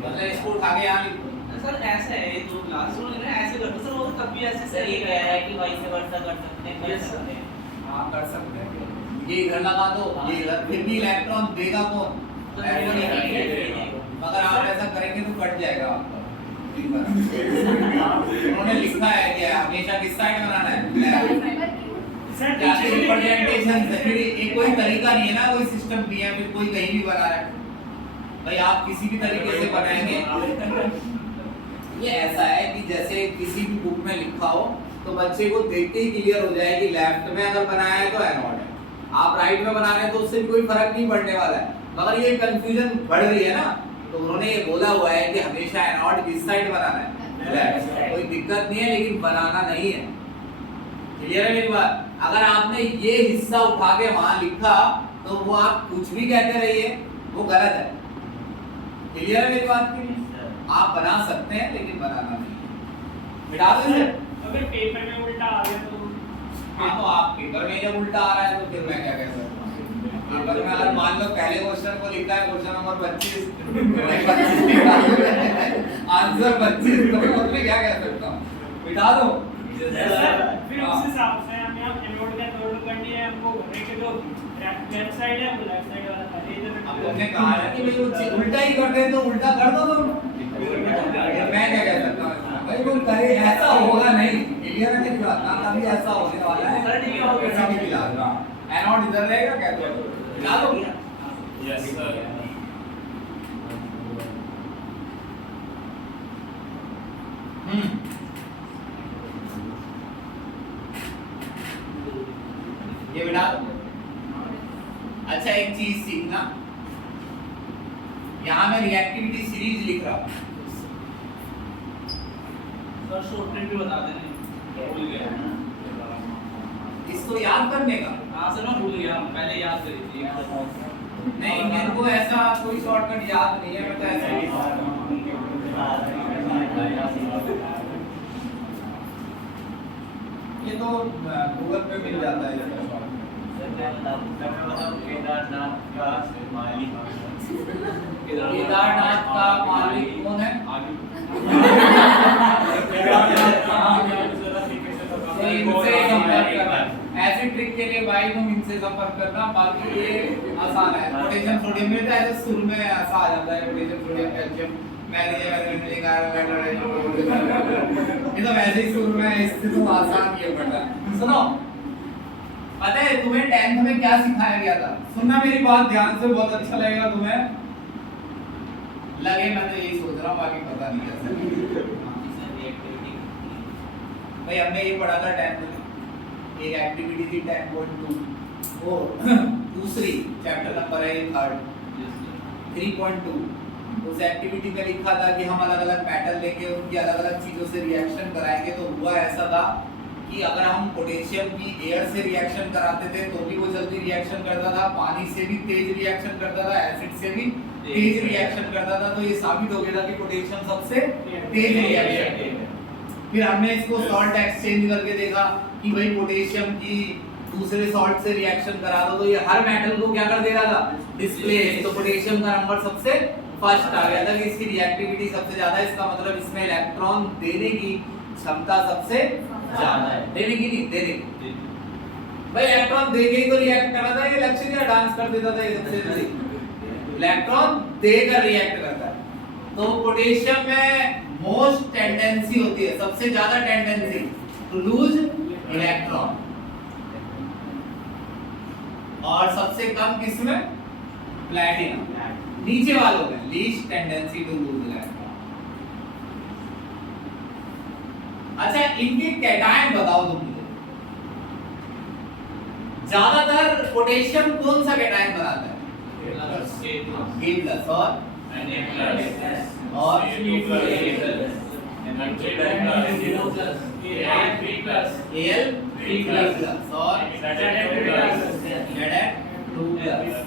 मतलब इसको उठा के यहाँ लिख दो। सर ऐसे है ये तो क्लास रूम में ऐसे कर दो सर, वो तो तब भी ऐसे सर ये कह रहा है कि वाइस वर्सा कर सकते हैं, कर सकते हैं। हाँ कर सकते हैं, ये इधर लगा दो, ये इधर, फिर भी इलेक्ट्रॉन देगा कौन? मगर आप ऐसा करेंगे तो कट जाएगा आपका। उन्होंने लिखा है कि हमेशा किस साइड बनाना है? सर क्या रिप्रेजेंटेशन है, फिर ये कोई तरीका नहीं है ना, कोई सिस्टम नहीं है, फिर कोई कहीं भी बना रहा है। भाई आप किसी भी तरीके से बनाएंगे, ये ऐसा है कि जैसे किसी भी बुक में लिखा हो तो बच्चे को देखते ही क्लियर हो जाए कि लेफ्ट में अगर बनाया है तो एनोड है, आप राइट में बना रहे हैं तो उससे भी कोई फर्क नहीं पड़ने वाला है। मगर ये कंफ्यूजन बढ़ रही है ना, तो उन्होंने ये बोला हुआ है कि हमेशा एनोड किस साइड बनाना है? लेफ्ट। कोई दिक्कत नहीं है, लेकिन बनाना नहीं है। क्लियर है मेरी बात? अगर आपने ये हिस्सा उठा के वहां लिखा तो वो आप कुछ भी कहते रहिए, वो गलत है। क्लियर है मेरी बात की? आप बना सकते हैं लेकिन बनाना नहीं है। मिटा दो इसे। अगर पेपर में उल्टा आ गया तो हाँ तो आप पेपर में जब उल्टा आ रहा है तो फिर मैं क्या कह सकता हूँ? पेपर में अगर मान लो पहले क्वेश्चन को लिखा है क्वेश्चन नंबर 25 आंसर 25 तो मैं उसमें क्या कह सकता हूँ? बिठा दो। फिर उस हिसाब से हमें अब एनोड का नोड करनी है हमको घूमने के जो लेफ्ट साइड है वो लेफ्ट साइड वाला खाली इधर अब तुमने कहा है कि भाई वो उल्टा ही कर दे तो उल्टा कर दो तुम। मैं क्या कह सकता हूँ भाई वो करे ऐसा होगा नहीं क्लियर है कि ना कभी ऐसा होने वाला है सर, ठीक है, हो गया। ऐसा नहीं मिला एनोड इधर रहेगा क्या तो मिला दो। यस सर ये बिठा दो। अच्छा एक चीज सीखना, यहाँ मैं रिएक्टिविटी सीरीज लिख रहा हूँ। सर शॉर्ट ट्रिक भी बता देना भूल गया इसको याद करने का हाँ सर मैं भूल गया पहले याद करी थी नहीं, मेरे को ऐसा कोई शॉर्टकट याद नहीं है, मैं तो ऐसे ही ये तो गूगल पे मिल जाता है इसका केदारनाथ का मालिक कौन है? इनसे संपर्क करना। ऐसे ट्रिक के लिए भाई तुम इनसे संपर्क करना, बाकी ये आसान है। पोटेशियम सोडियम में तो ऐसे शुरू में ऐसा आ जाता है पोटेशियम सोडियम कैल्शियम मैग्नीशियम ये तो वैसे ही शुरू में इससे तो आसान ये पड़ता है। सुनो, पता है तुम्हें 10th में क्या सिखाया गया था? सुनना मेरी बात ध्यान से, बहुत अच्छा लगेगा तुम्हें। लगे मैं तो यही सोच रहा हूँ, बाकी पता नहीं कैसे। भाई हमने ये पढ़ा था 10th में, एक एक्टिविटी थी 10.2 वो दूसरी चैप्टर नंबर है 3.2। उस एक्टिविटी में लिखा था कि हम अलग अलग मेटल लेके उनकी अलग अलग चीजों से रिएक्शन कराएंगे। तो हुआ ऐसा था कि अगर हम पोटेशियम की एयर से रिएक्शन कराते थे तो भी वो जल्दी रिएक्शन करता था, पानी से भी तेज रिएक्शन करता था, एसिड से भी तेज रिएक्शन करता था। तो ये साबित हो गया था कि पोटेशियम सबसे तेज रिएक्शन। फिर हमने इसको सॉल्ट एक्सचेंज करके देखा कि भाई पोटेशियम की दूसरे सॉल्ट से रिएक्शन करा दो तो ये हर मेटल को क्या कर दे रहा था? डिस्प्लेस। तो पोटेशियम का नंबर सबसे फर्स्ट आ गया था कि इसकी रिएक्टिविटी सबसे ज्यादा है। इसका मतलब इसमें इलेक्ट्रॉन देने की क्षमता सबसे ज्यादा है। देने की नहीं, देने की। भाई इलेक्ट्रॉन देके ही तो रिएक्ट कर रहा था, ये लक्ष्य क्या डांस कर देता था ये सबसे जल्दी। इलेक्ट्रॉन देकर रिएक्ट करता है। तो पोटेशियम में मोस्ट टेंडेंसी होती है, सबसे ज्यादा टेंडेंसी टू लूज इलेक्ट्रॉन, और सबसे कम किसमें? प्लैटिनम। नीचे वालों में least tendency to lose electron. अच्छा इनके कैटायन बताओ तुम मुझे। ज्यादातर पोटेशियम कौन सा कैटायन बनाता है? K+ और Al3+ और Zn2+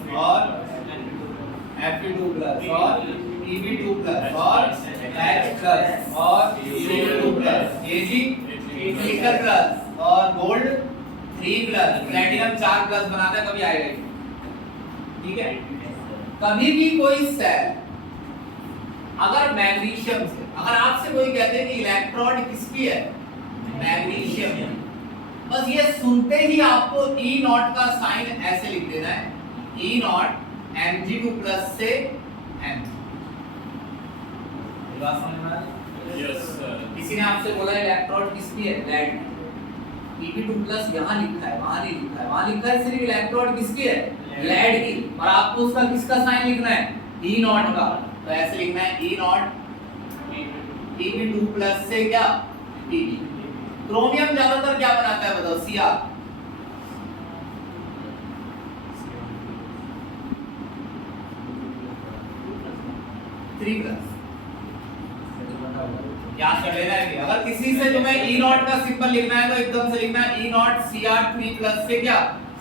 और Fe2+ और Eb2+ और H+ और Cu2+, Ag निकल+ और गोल्ड 3+, प्लैटिनम 4+ बनाता है। कभी आएगा ठीक है। कभी भी कोई सेल अगर मैग्नीशियम से, अगर आपसे कोई कहते हैं कि इलेक्ट्रोड किसकी है? मैग्नीशियम, बस ये सुनते ही आपको E0 का साइन ऐसे लिख देना है, E0 Mg2+ से M। बात समझ में आ रही है? Yes sir. किसी ने आपसे बोला इलेक्ट्रोड किसकी है? लेड। Pb2+ यहाँ लिखा है, वहाँ नहीं लिखा है। वहाँ लिखा है सिर्फ इलेक्ट्रोड किसकी है? लेड की। और आपको उसका किसका साइन लिखना है? E0 का। तो ऐसे लिखना है E0 Pb2+ से क्या? Pb। क्रोमियम ज्यादातर क्या बनाता है बताओ? Cr। याद कर लेना है। अगर किसी से तुम्हें E0 का सिंबल लिखना है तो एकदम से लिखना है E0 Cr3+ से क्या?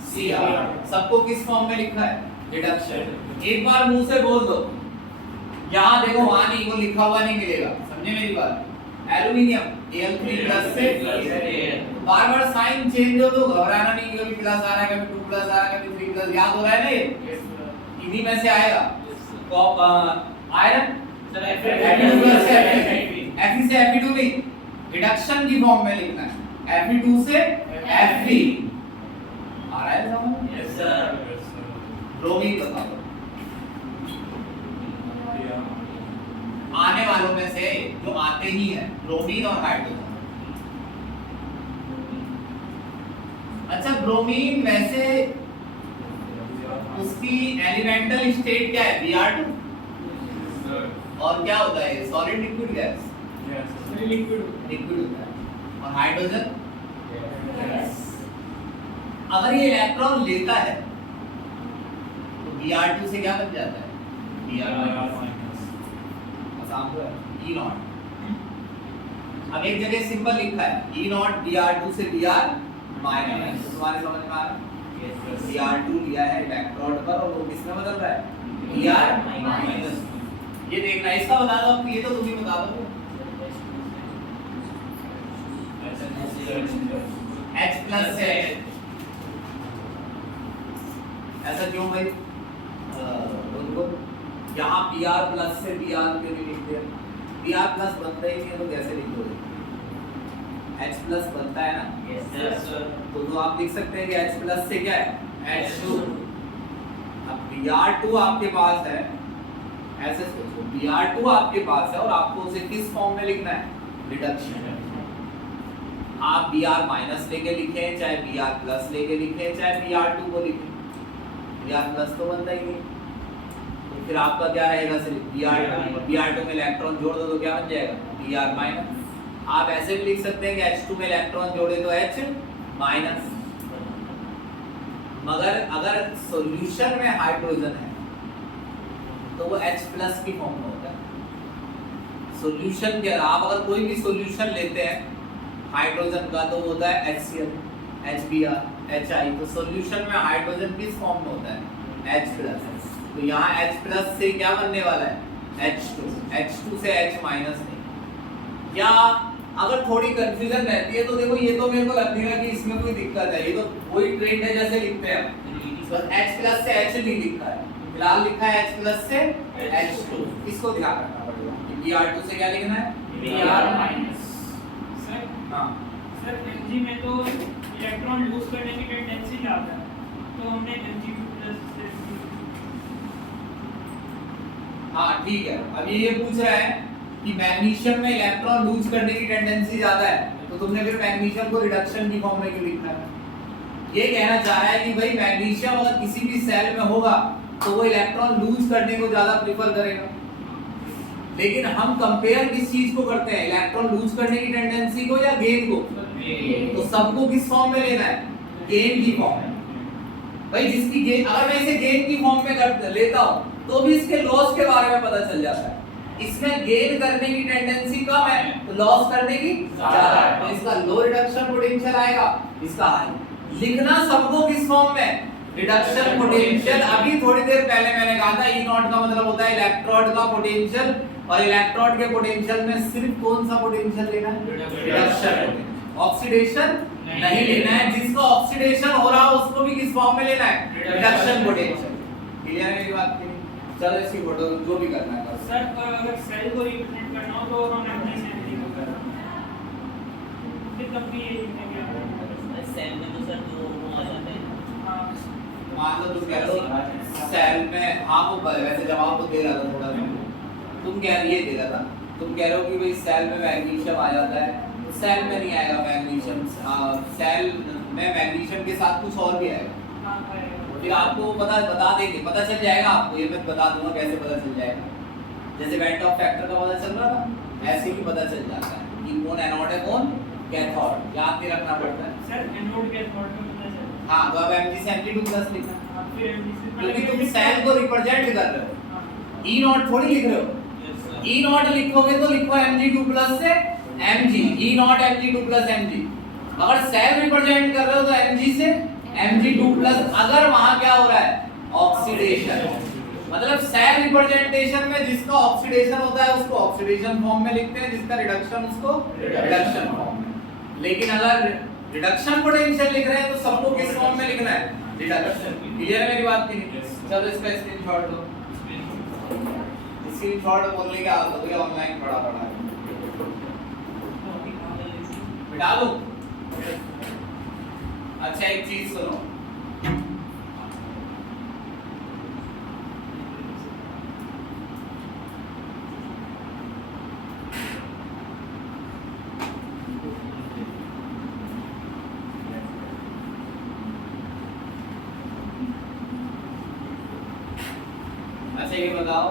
Cr। सबको किस फॉर्म में लिखा है? डिडक्शन। एक बार मुंह से बोल दो, यहाँ देखो वहां नहीं, वो लिखा हुआ नहीं मिलेगा। समझे मेरी बात? एल्युमिनियम Al3+ से बार-बार साइन चेंज हो तो घबराना नहीं, कभी प्लस आ रहा है, कभी 2 प्लस आ रहा है, कभी 3 प्लस, याद हो रहा है ना ये? इन्हीं में से आएगा। आयरन सर Fe2 प्लस से Fe से Fe2 नहीं, रिडक्शन की फॉर्म में लिखना है, Fe2 से Fe। आ रहा है समझ? Yes sir. ब्रोमीन बताओ। आने वालों में से जो आते ही हैं ब्रोमीन और हाइड्रोजन। अच्छा, ब्रोमीन वैसे उसकी एलिमेंटल स्टेट क्या है? Br2। और क्या होता है? Solid liquid gas? लिक्विड होता है। और हाइड्रोजन? अगर ये इलेक्ट्रॉन लेता है तो Br2 से क्या बन जाता है? Br- आसान तो है, E0। अब एक जगह सिंपल लिखा है E0 Br2 से Br माइनस, तो तुम्हारे समझ में आ रहा है? Br2 लिया है इलेक्ट्रोड पर और वो किसमें बदल रहा है? Br minus. ये देखना, इसका बता दो आपको, ये तो तुम ही बता दो। H प्लस से ऐसा क्यों भाई? उनको यहाँ Br प्लस से Br क्यों नहीं लिख दिया? Br प्लस बनता ही नहीं है तो कैसे लिखोगे? H प्लस बनता है ना? Yes sir. तो आप लिख सकते हैं कि H प्लस से क्या है? H2। अब Br2 आपके पास है, ऐसे सोचो, Br2 आपके पास है और आपको उसे किस फॉर्म में लिखना है? रिडक्शन। आप Br माइनस लेके लिखें, चाहे Br प्लस लेके लिखें, चाहे Br2 को लिखें, Br प्लस तो बनता ही नहीं। तो फिर आपका क्या रहेगा? सिर्फ Br2। Br2 में इलेक्ट्रॉन जोड़ दो तो क्या बन जाएगा? Br minus. आप ऐसे भी लिख सकते हैं कि H2 में इलेक्ट्रॉन जोड़े तो H माइनस। मगर अगर सॉल्यूशन में हाइड्रोजन है तो वो H प्लस की फॉर्म में होता है। सॉल्यूशन के आप अगर कोई भी सॉल्यूशन लेते हैं हाइड्रोजन का तो होता है HCl, HBr, HI। तो सॉल्यूशन में हाइड्रोजन किस फॉर्म में होता है? H plus. तो यहाँ H प्लस से क्या बनने वाला है? H2। H2 से H माइनस नहीं। या अगर थोड़ी कंफ्यूजन रहती है तो देखो, ये तो मेरे को लगता है कि इसमें कोई दिक्कत है, ये तो वही ट्रेंड है जैसे लिखते हैं बस H प्लस से H नहीं लिखा है, फिलहाल लिखा है H प्लस से H2। इसको ध्यान रखना पड़ेगा कि Br2 से क्या लिखना है? Br minus. सर हाँ सर Mg में तो इलेक्ट्रॉन लूज करने की टेंडेंसी ज्यादा है, तो हमने Mg2+ से हाँ ठीक है। अब ये पूछ रहा है कि मैग्नीशियम में इलेक्ट्रॉन लूज करने की टेंडेंसी ज्यादा है, तो तुमने फिर मैग्नीशियम को रिडक्शन की फॉर्म में क्यों लिखा है? ये कहना चाह रहा है कि भाई मैग्नीशियम अगर किसी भी सेल में होगा तो वो इलेक्ट्रॉन लूज करने को ज्यादा प्रेफर करेगा। लेकिन हम कंपेयर किस चीज को करते हैं? इलेक्ट्रॉन लूज करने की टेंडेंसी को या गेन को? तो सबको किस फॉर्म में लेना है? गेन की फॉर्म में। भाई जिसकी गेन, अगर मैं इसे गेन की फॉर्म में लेता हूं तो भी इसके लॉस के बारे में पता चल जाता है। इसमें गेन करने की टेंडेंसी कम है तो लॉस करने की ज्यादा है, तो इसका लो रिडक्शन पोटेंशियल आएगा, इसका हाई। लिखना सबको किस फॉर्म में? Reduction potential. अभी थोड़ी देर पहले मैंने कहा था E0 का मतलब होता है इलेक्ट्रोड का पोटेंशियल, और इलेक्ट्रोड के पोटेंशियल में सिर्फ कौन सा पोटेंशियल लेना है? रिडक्शन। ऑक्सीडेशन नहीं लेना है। जिसका ऑक्सीडेशन हो रहा है उसको भी किस फॉर्म में लेना है? Reduction potential. क्लियर है मेरी बात? चलो इसकी फोटो जो भी करना है करो। सर अगर सेल को रिप्रेजेंट करना हो तो हम अपनी सेल को करना फिर तब भी ये लिखेंगे। सेल में तो सर दो आ जाते हैं। हाँ मान लो तुम कह रहे हो सेल में, हाँ वो वैसे जवाब तो दे रहा था थोड़ा सा, तुम कह ये दे रहा था, तुम कह रहे हो कि भाई सेल में मैग्नीशियम आ जाता है, तो सेल में नहीं आएगा मैग्नीशियम, सेल में मैग्नीशियम के साथ कुछ और भी आएगा। हाँ आएगा। फिर आपको बता देंगे, पता चल जाएगा आपको, ये मैं बता दूंगा कैसे पता चल जाएगा। जैसे वेंट ऑफ फैक्टर का पता चल रहा था, ऐसे ही पता चल जाता है कि कौन एनोड है कौन कैथोड, याद नहीं रखना पड़ता है। सर एनोड कैथोड में पता चलता हाँ तो अब Mg से Mg2+ लिखना, है। फिर MgC क्योंकि तुम सेल को रिप्रेजेंट कर रहे हो, E0 थोड़ी लिख रहे हो। E0 लिखोगे तो लिखो Mg2+ से Mg, E0 Mg2+ Mg। अगर सेल रिप्रेजेंट कर रहे हो तो Mg से Mg2+, अगर वहां क्या हो रहा है? ऑक्सीडेशन। मतलब सेल रिप्रेजेंटेशन में जिसका ऑक्सीडेशन होता है उसको ऑक्सीडेशन फॉर्म में लिखते हैं, जिसका रिडक्शन उसको रिडक्शन फॉर्म में। लेकिन अगर रिडक्शन पोटेंशियल लिख रहे हैं तो सबको किस फॉर्म में लिखना है? रिडक्शन। क्लियर है मेरी बात की नहीं? चलो इसका स्क्रीनशॉट लो। स्क्रीनशॉट बोलने का आदत हो गया, ऑनलाइन पढ़ा है। बिठा लो। अच्छा एक चीज सुनो, अच्छा ये बताओ,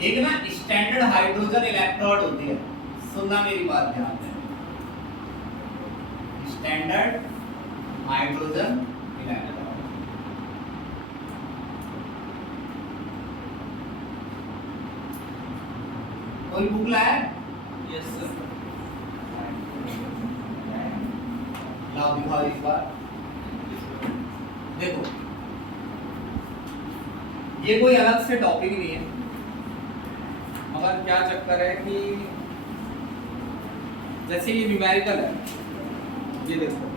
एक ना स्टैंडर्ड हाइड्रोजन इलेक्ट्रोड होती है, सुनना मेरी बात ध्यान से। स्टैंडर्ड हाइड्रोजन इलेक्ट्रोड, कोई बुक लाया? Yes sir. लाओ दिखाओ इस बार। देखो ये कोई अलग से टॉपिक नहीं है, मगर क्या चक्कर है कि जैसे ये न्यूमेरिकल है, ये देखो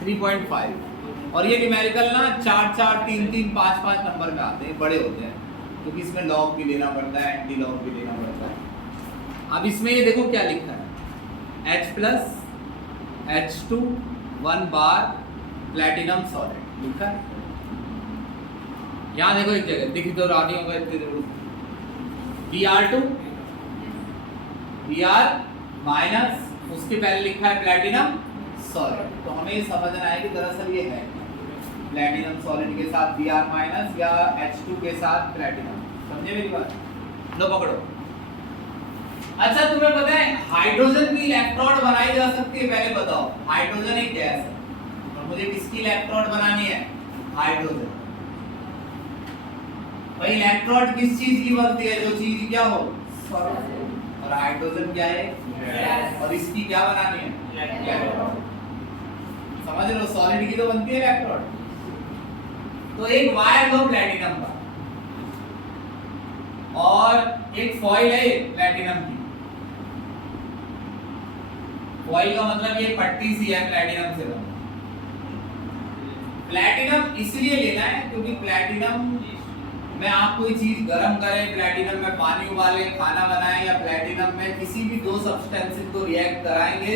3.5, और ये न्यूमेरिकल ना 4 4 3 3 5 5 नंबर का आते हैं, बड़े होते हैं, क्योंकि इसमें लॉग भी लेना पड़ता है, एंटी लॉग भी लेना पड़ता है। अब इसमें ये देखो क्या लिखा है, H+ H2 1 बार प्लैटिनम सॉलिड लिखा है। यहाँ देखो एक जगह दिख तो रही होगा इतनी जरूर, Br2 Br माइनस, उसके पहले लिखा है प्लैटिनम सॉलिड। तो हमें ये समझना है कि दरअसल ये है प्लैटिनम सॉलिड के साथ Br माइनस या H2 के साथ प्लैटिनम। समझे मेरी बात? लो पकड़ो। अच्छा तुम्हें पता है हाइड्रोजन की इलेक्ट्रोड बनाई जा सकती है? पहले बताओ, हाइड्रोजन एक गैस है और मुझे किसकी इलेक्ट्रोड बनानी है? हाइड्रोजन। भाई इलेक्ट्रोड किस चीज की बनती है? जो चीज क्या हो, सॉलिड। और हाइड्रोजन क्या है? गैस। और इसकी क्या बनानी है? इलेक्ट्रोड। समझ लो, सॉलिड की तो बनती है इलेक्ट्रोड। तो एक वायर लो प्लैटिनम का और एक फॉइल है प्लैटिनम की। फॉइल का मतलब ये पट्टी सी है प्लैटिनम से बनी। प्लैटिनम इसलिए लेना है क्योंकि प्लैटिनम में आप कोई चीज गर्म करें, प्लैटिनम में पानी उबाले, खाना बनाएं, या प्लैटिनम में किसी भी दो सब्सटेंसेस को रिएक्ट कराएंगे,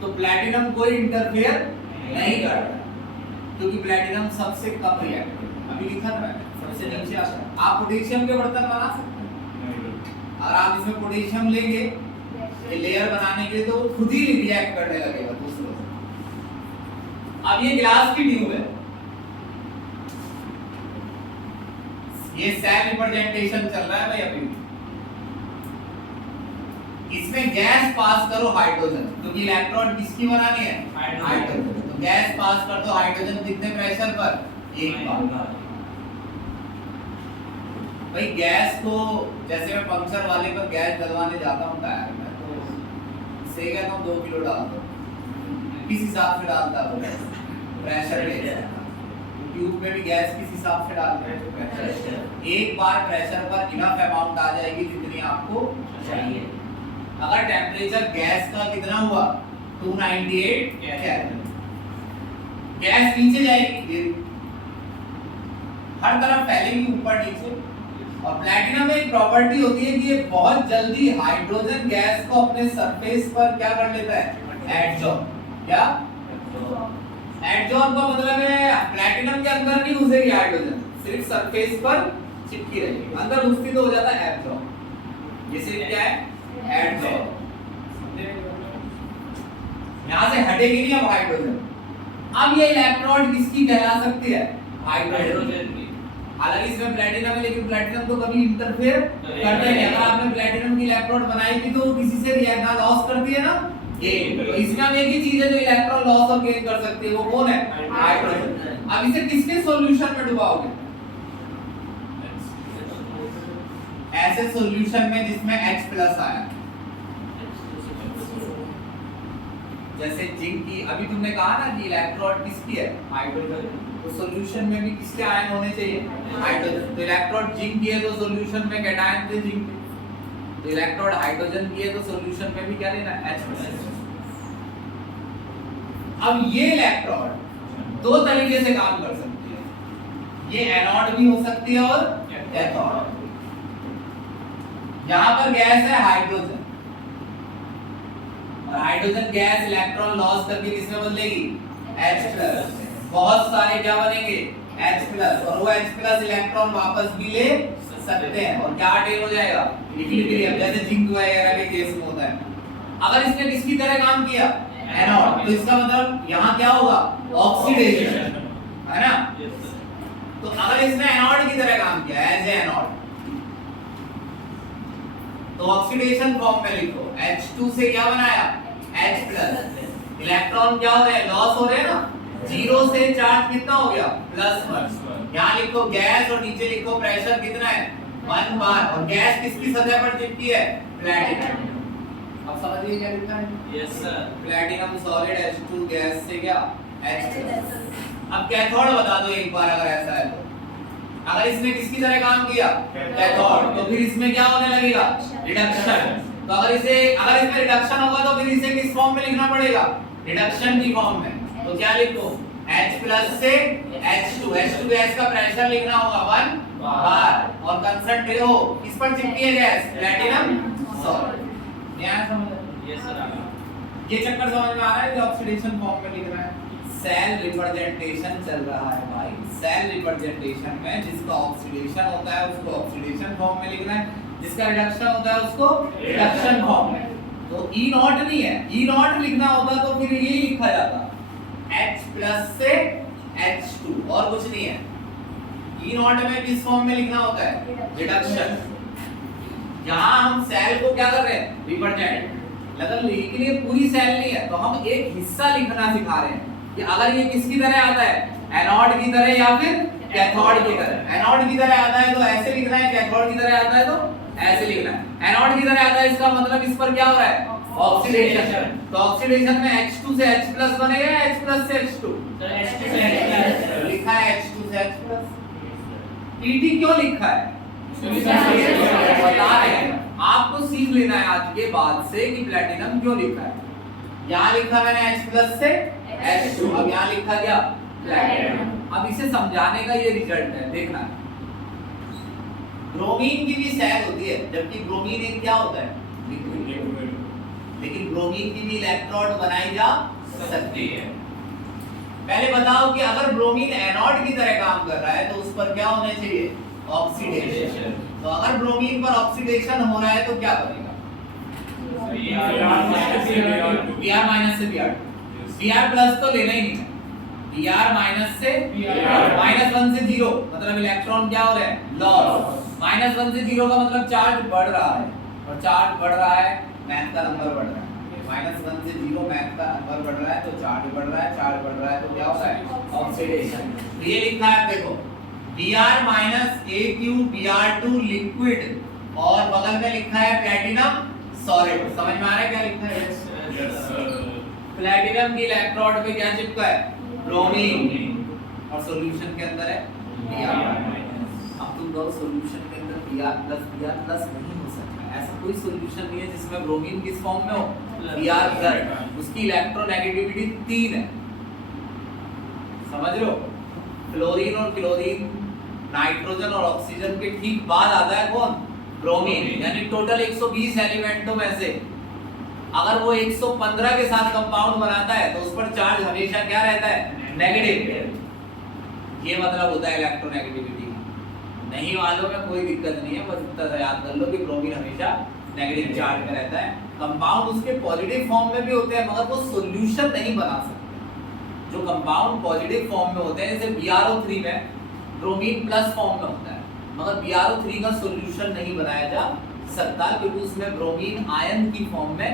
तो प्लैटिनम कोई इंटरफेयर नहीं करता, क्योंकि प्लैटिनम सबसे कम रिएक्ट है। अभी लिखा था मैंने, सबसे नीचे आता है। आप पोटेशियम के बर्तन बना सकते हैं, और आप इसमें पोटेशियम लेंगे ये लेयर बनाने के लिए, तो वो खुद ही रिएक्ट करने लगेगा दूसरों से। अब ये गिलास की ट्यूब है, ये सेल रिप्रेजेंटेशन चल रहा है भाई अभी। इसमें गैस पास करो हाइड्रोजन, क्योंकि इलेक्ट्रोड किसकी बनानी है? हाइड्रोजन। तो गैस पास कर दो हाइड्रोजन कितने प्रेशर पर? 1 बार। भाई गैस को, जैसे मैं पंक्चर वाले पर गैस डलवाने जाता हूँ टायर में, तो से कहता हूँ 2 किलो डाल दो, किस हिसाब से डालता है वो? प्रेशर के। ट्यूब में भी गैस किस हिसाब से डालते हैं? प्रेशर। एक बार प्रेशर पर इनफ अमाउंट आ जाएगी जितनी आपको चाहिए। अगर टेम्परेचर गैस का कितना हुआ? 298 केल्विन, गैस नीचे जाएगी, हर तरफ फैलेगी ऊपर नीचे। और प्लैटिनम में एक प्रॉपर्टी होती है कि ये बहुत जल्दी हाइड्रोजन गैस को अपने सरफेस पर क्या कर लेता है? एडजॉर्ब। क्या एडजॉर्ब का मतलब है प्लैटिनम के अंदर नहीं घुसेगी हाइड्रोजन, सिर्फ सरफेस पर चिपकी रहेगी, अंदर घुसती तो हो जाता है एब्जॉर्ब। ये सिर्फ क्या है? एडजॉर्ब। यहां से हटेगी नहीं अब हाइड्रोजन। अब ये इलेक्ट्रोड किसकी कहला सकती है? हाइड्रोजन की। हालांकि इसमें प्लैटिनम है, लेकिन प्लैटिनम तो कभी इंटरफेयर करता नहीं। अगर आपने प्लैटिनम की इलेक्ट्रोड बनाई थी तो किसी से रिएक्ट लॉस करती है ना, गेन। तो इसमें एक ही चीज है जो इलेक्ट्रॉन लॉस और गेन कर सकती है, वो कौन है? हाइड्रोजन। अब इसे किसके सॉल्यूशन में डुबाओगे? ऐसे सॉल्यूशन में जिसमें H+ आया, जैसे जिंक की। अभी तुमने कहा ना कि इलेक्ट्रोड किसकी है? हाइड्रोजन। तो सॉल्यूशन में भी किसके आयन होने चाहिए? हाइड्रोजन। तो इलेक्ट्रोड जिंक किए तो सॉल्यूशन में कैटायन थे जिंक के। तो इलेक्ट्रोड हाइड्रोजन किए तो सॉल्यूशन में भी क्या लेना? H+। अब ये इलेक्ट्रोड दो तरीके से काम कर सकती है, ये एनोड भी हो सकती है और कैथोड। यहां पर गैस है हाइड्रोजन, और हाइड्रोजन गैस इलेक्ट्रॉन लॉस करके किसमें बदलेगी? H+। बहुत सारे क्या बनेंगे? H+, और वो H+ इलेक्ट्रॉन वापस भी ले सकते हैं, और क्या अटेन हो जाएगा? इक्विलिब्रियम, जैसे जिंक वगैरह के केस में होता है। अगर इसने किसकी तरह काम किया? एनोड, तो इसका मतलब यहाँ क्या होगा? ऑक्सीडेशन, है ना? तो अगर इसने एनोड की तरह काम किया एज ए एनोड, तो ऑक्सीडेशन फॉर्म में लिखो, H2 से क्या बनाया? H+। इलेक्ट्रॉन क्या हो रहे हैं? लॉस हो रहे हैं ना। 0 से चार्ज कितना हो गया? +1। यहाँ लिखो गैस और नीचे लिखो प्रेशर कितना है? 1 बार। और गैस किसकी सतह पर चिपकी है? प्लैटिनम। अब समझिए क्या लिखा है? Yes sir. Platinum solid H2 gas से क्या? H+। अब कैथोड बता दो एक बार अगर ऐसा है तो। अगर इसने किसकी तरह काम किया? कैथोड, तो फिर इसमें क्या होने लगेगा? रिडक्शन। तो अगर इसमें रिडक्शन होगा तो फिर इसे किस फॉर्म में लिखना पड़ेगा? रिडक्शन की फॉर्म में। तो क्या लिखो? H+ से H2 गैस का प्रेशर लिखना होगा 1 बार, और कंसंट्रेट हो किस पर चिपकी है गैस? Platinum solid. यहाँ समझ? Yes sir. ये चक्कर समझ में आ रहा है कि ऑक्सीडेशन फॉर्म में लिख रहा है। सेल रिप्रेजेंटेशन चल रहा है भाई। सेल रिप्रेजेंटेशन में जिसका ऑक्सीडेशन होता है उसको ऑक्सीडेशन फॉर्म में लिखना है, जिसका रिडक्शन होता है उसको रिडक्शन फॉर्म में। तो E0 नहीं है, E0 लिखना होता तो फिर ये लिखा जाता H+ से H2, और कुछ नहीं है। E0 में किस फॉर्म में लिखना होता है? रिडक्शन। यहाँ हम सेल को क्या कर रहे हैं? रिप्रेजेंट। लेकिन ये पूरी सेल नहीं है, तो हम एक हिस्सा लिखना सिखा रहे हैं कि अगर ये किसकी तरह आता है? एनोड की तरह या फिर कैथोड की तरह। एनोड की तरह आता है तो ऐसे लिखना है, कैथोड की तरह आता है तो ऐसे लिखना है। एनोड की तरह आता है इसका मतलब इस पर क्या हो रहा है? ऑक्सीडेशन। तो ऑक्सीडेशन में H2 से H+ बनेगा या H+ से H2? सर H2 से H+। लिखा है H2 से H+। Pt क्यों लिखा है? बता रहे हैं आपको, सीख लेना है आज के बाद से कि प्लैटिनम क्यों लिखा है। यहाँ लिखा मैंने H+ से H2, अब यहाँ लिखा क्या? प्लैटिनम। अब इसे समझाने का ये रिजल्ट है, देखना। ब्रोमीन की भी सेल होती है, जबकि ब्रोमीन एक क्या होता है? लिक्विड। लेकिन ब्रोमीन की भी इलेक्ट्रोड बनाई जा सकती है। पहले बताओ कि अगर ब्रोमीन एनोड की तरह काम कर रहा है तो उस पर क्या होने चाहिए? ऑक्सीडेशन। तो अगर ब्रोमीन पर ऑक्सीडेशन हो रहा है तो क्या बनेगा? Br- से Br2। Br+ तो लेना ही नहीं है। Br- से -1 से 0 मतलब इलेक्ट्रॉन क्या हो रहे हैं? लॉस। -1 से 0 का मतलब चार्ज बढ़ रहा है, और चार्ज बढ़ रहा है मैथ का नंबर बढ़ रहा है। -1 से 0 मैथ का नंबर बढ़ रहा है तो चार्ज बढ़ रहा है, चार्ज बढ़ रहा है तो क्या होता है? ऑक्सीडेशन। तो ये लिखा है देखो, Br- Aq Br2 लिक्विड, और बगल में लिखा है प्लैटिनम सॉलिड। समझ में आ रहा है क्या लिखा है? Yes sir. प्लैटिनम की इलेक्ट्रोड पे क्या चिपका है? ब्रोमीन, और सॉल्यूशन के अंदर है Br-। अब तुम कहो सॉल्यूशन के अंदर Br+ नहीं हो सकता, ऐसा कोई सॉल्यूशन नहीं है जिसमें ब्रोमीन किस फॉर्म में हो? Br+। उसकी इलेक्ट्रोनेगेटिविटी 3 है, समझ लो। फ्लोरीन और क्लोरीन, नाइट्रोजन और ऑक्सीजन के ठीक बाद आता है कौन? ब्रोमीन। यानी टोटल 120 एलिमेंटों में से अगर वो 115 के साथ कंपाउंड बनाता है तो उस पर चार्ज हमेशा क्या रहता है? नेगेटिव। ये मतलब होता है इलेक्ट्रोनेगेटिविटी। नहीं मालूम है कोई दिक्कत नहीं है, बस इतना सा याद कर लो कि ब्रोमीन हमेशा नेगेटिव चार्ज में रहता है। कंपाउंड उसके पॉजिटिव फॉर्म में भी होते हैं मगर वो सॉल्यूशन नहीं बना सकते। जो कंपाउंड पॉजिटिव फॉर्म में होते हैं जैसे BrO3 में ब्रोमीन प्लस फॉर्म में होता है, मगर BrO3 का सॉल्यूशन नहीं बनाया जा सकता क्योंकि उसमें ब्रोमीन आयन की फॉर्म में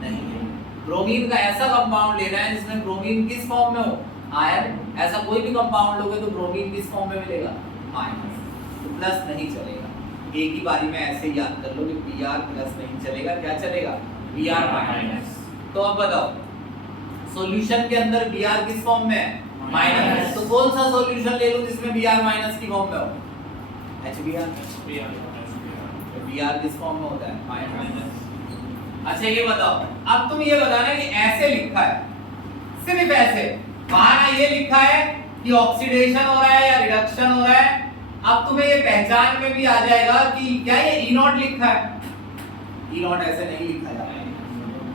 नहीं है। ब्रोमीन का ऐसा कंपाउंड लेना है जिसमें ब्रोमीन किस फॉर्म में हो? आयन। ऐसा कोई भी कंपाउंड लोगे तो ब्रोमीन किस फॉर्म में मिलेगा? आयन। तो प्लस नहीं चलेगा। एक ही बारी में ऐसे याद कर लो कि Br+ नहीं चलेगा, क्या चलेगा? Br-। तो अब बताओ सॉल्यूशन के अंदर Br किस फॉर्म में है? माइनस। तो कौन सा सॉल्यूशन ले लूं जिसमें Br माइनस की फॉर्म में हो? HBr। Br किस फॉर्म में होता है? माइनस। अच्छा ये बताओ, अब तुम ये बताना कि ऐसे लिखा है, सिर्फ ऐसे, माना ये लिखा है कि ऑक्सीडेशन हो रहा है या रिडक्शन हो रहा है, अब तुम्हें ये पहचान में भी आ जाएगा कि क्या ये E नॉट लिखा है? E नॉट ऐसे नहीं लिखा जाता,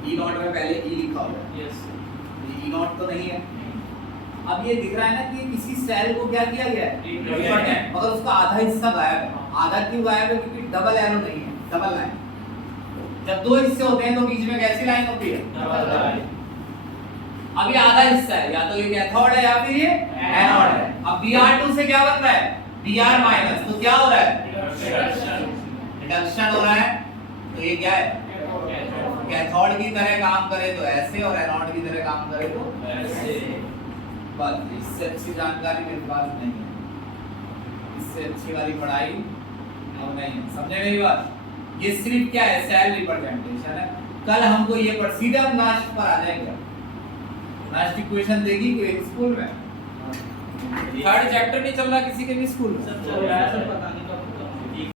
E नॉट में पहले E लिखा होगा, यस ये E नॉट तो नहीं है। अब ये दिख रहा है ना कि किसी सेल को क्या किया गया है, मगर उसका आधा हिस्सा गायब है। आधा क्यों गायब है? क्योंकि डबल एरो नहीं है, डबल लाइन। जब दो हिस्से होते हैं तो बीच में कैसी लाइन होती है? Double line. अब ये आधा हिस्सा है, या तो ये कैथोड है या फिर ये एनोड है। अब Br2 से क्या बन रहा है? Br minus. तो क्या हो रहा है? रिडक्शन हो रहा है। तो ये क्या है? कैथोड की तरह काम करे तो ऐसे, और एनोड की तरह काम करे तो ऐसे। बस इससे अच्छी जानकारी मेरे पास नहीं है, इससे अच्छी वाली पढ़ाई और नहीं है। समझे मेरी बात? ये सिर्फ क्या है? सेल रिप्रेजेंटेशन है। कल हमको ये पर सीधे हम नास्ट पर आ जाएंगे। नास्ट इक्वेशन देगी कोई स्कूल में? थर्ड चैप्टर नहीं चल रहा किसी के भी स्कूल में? सब चल रहा है, सब पता नहीं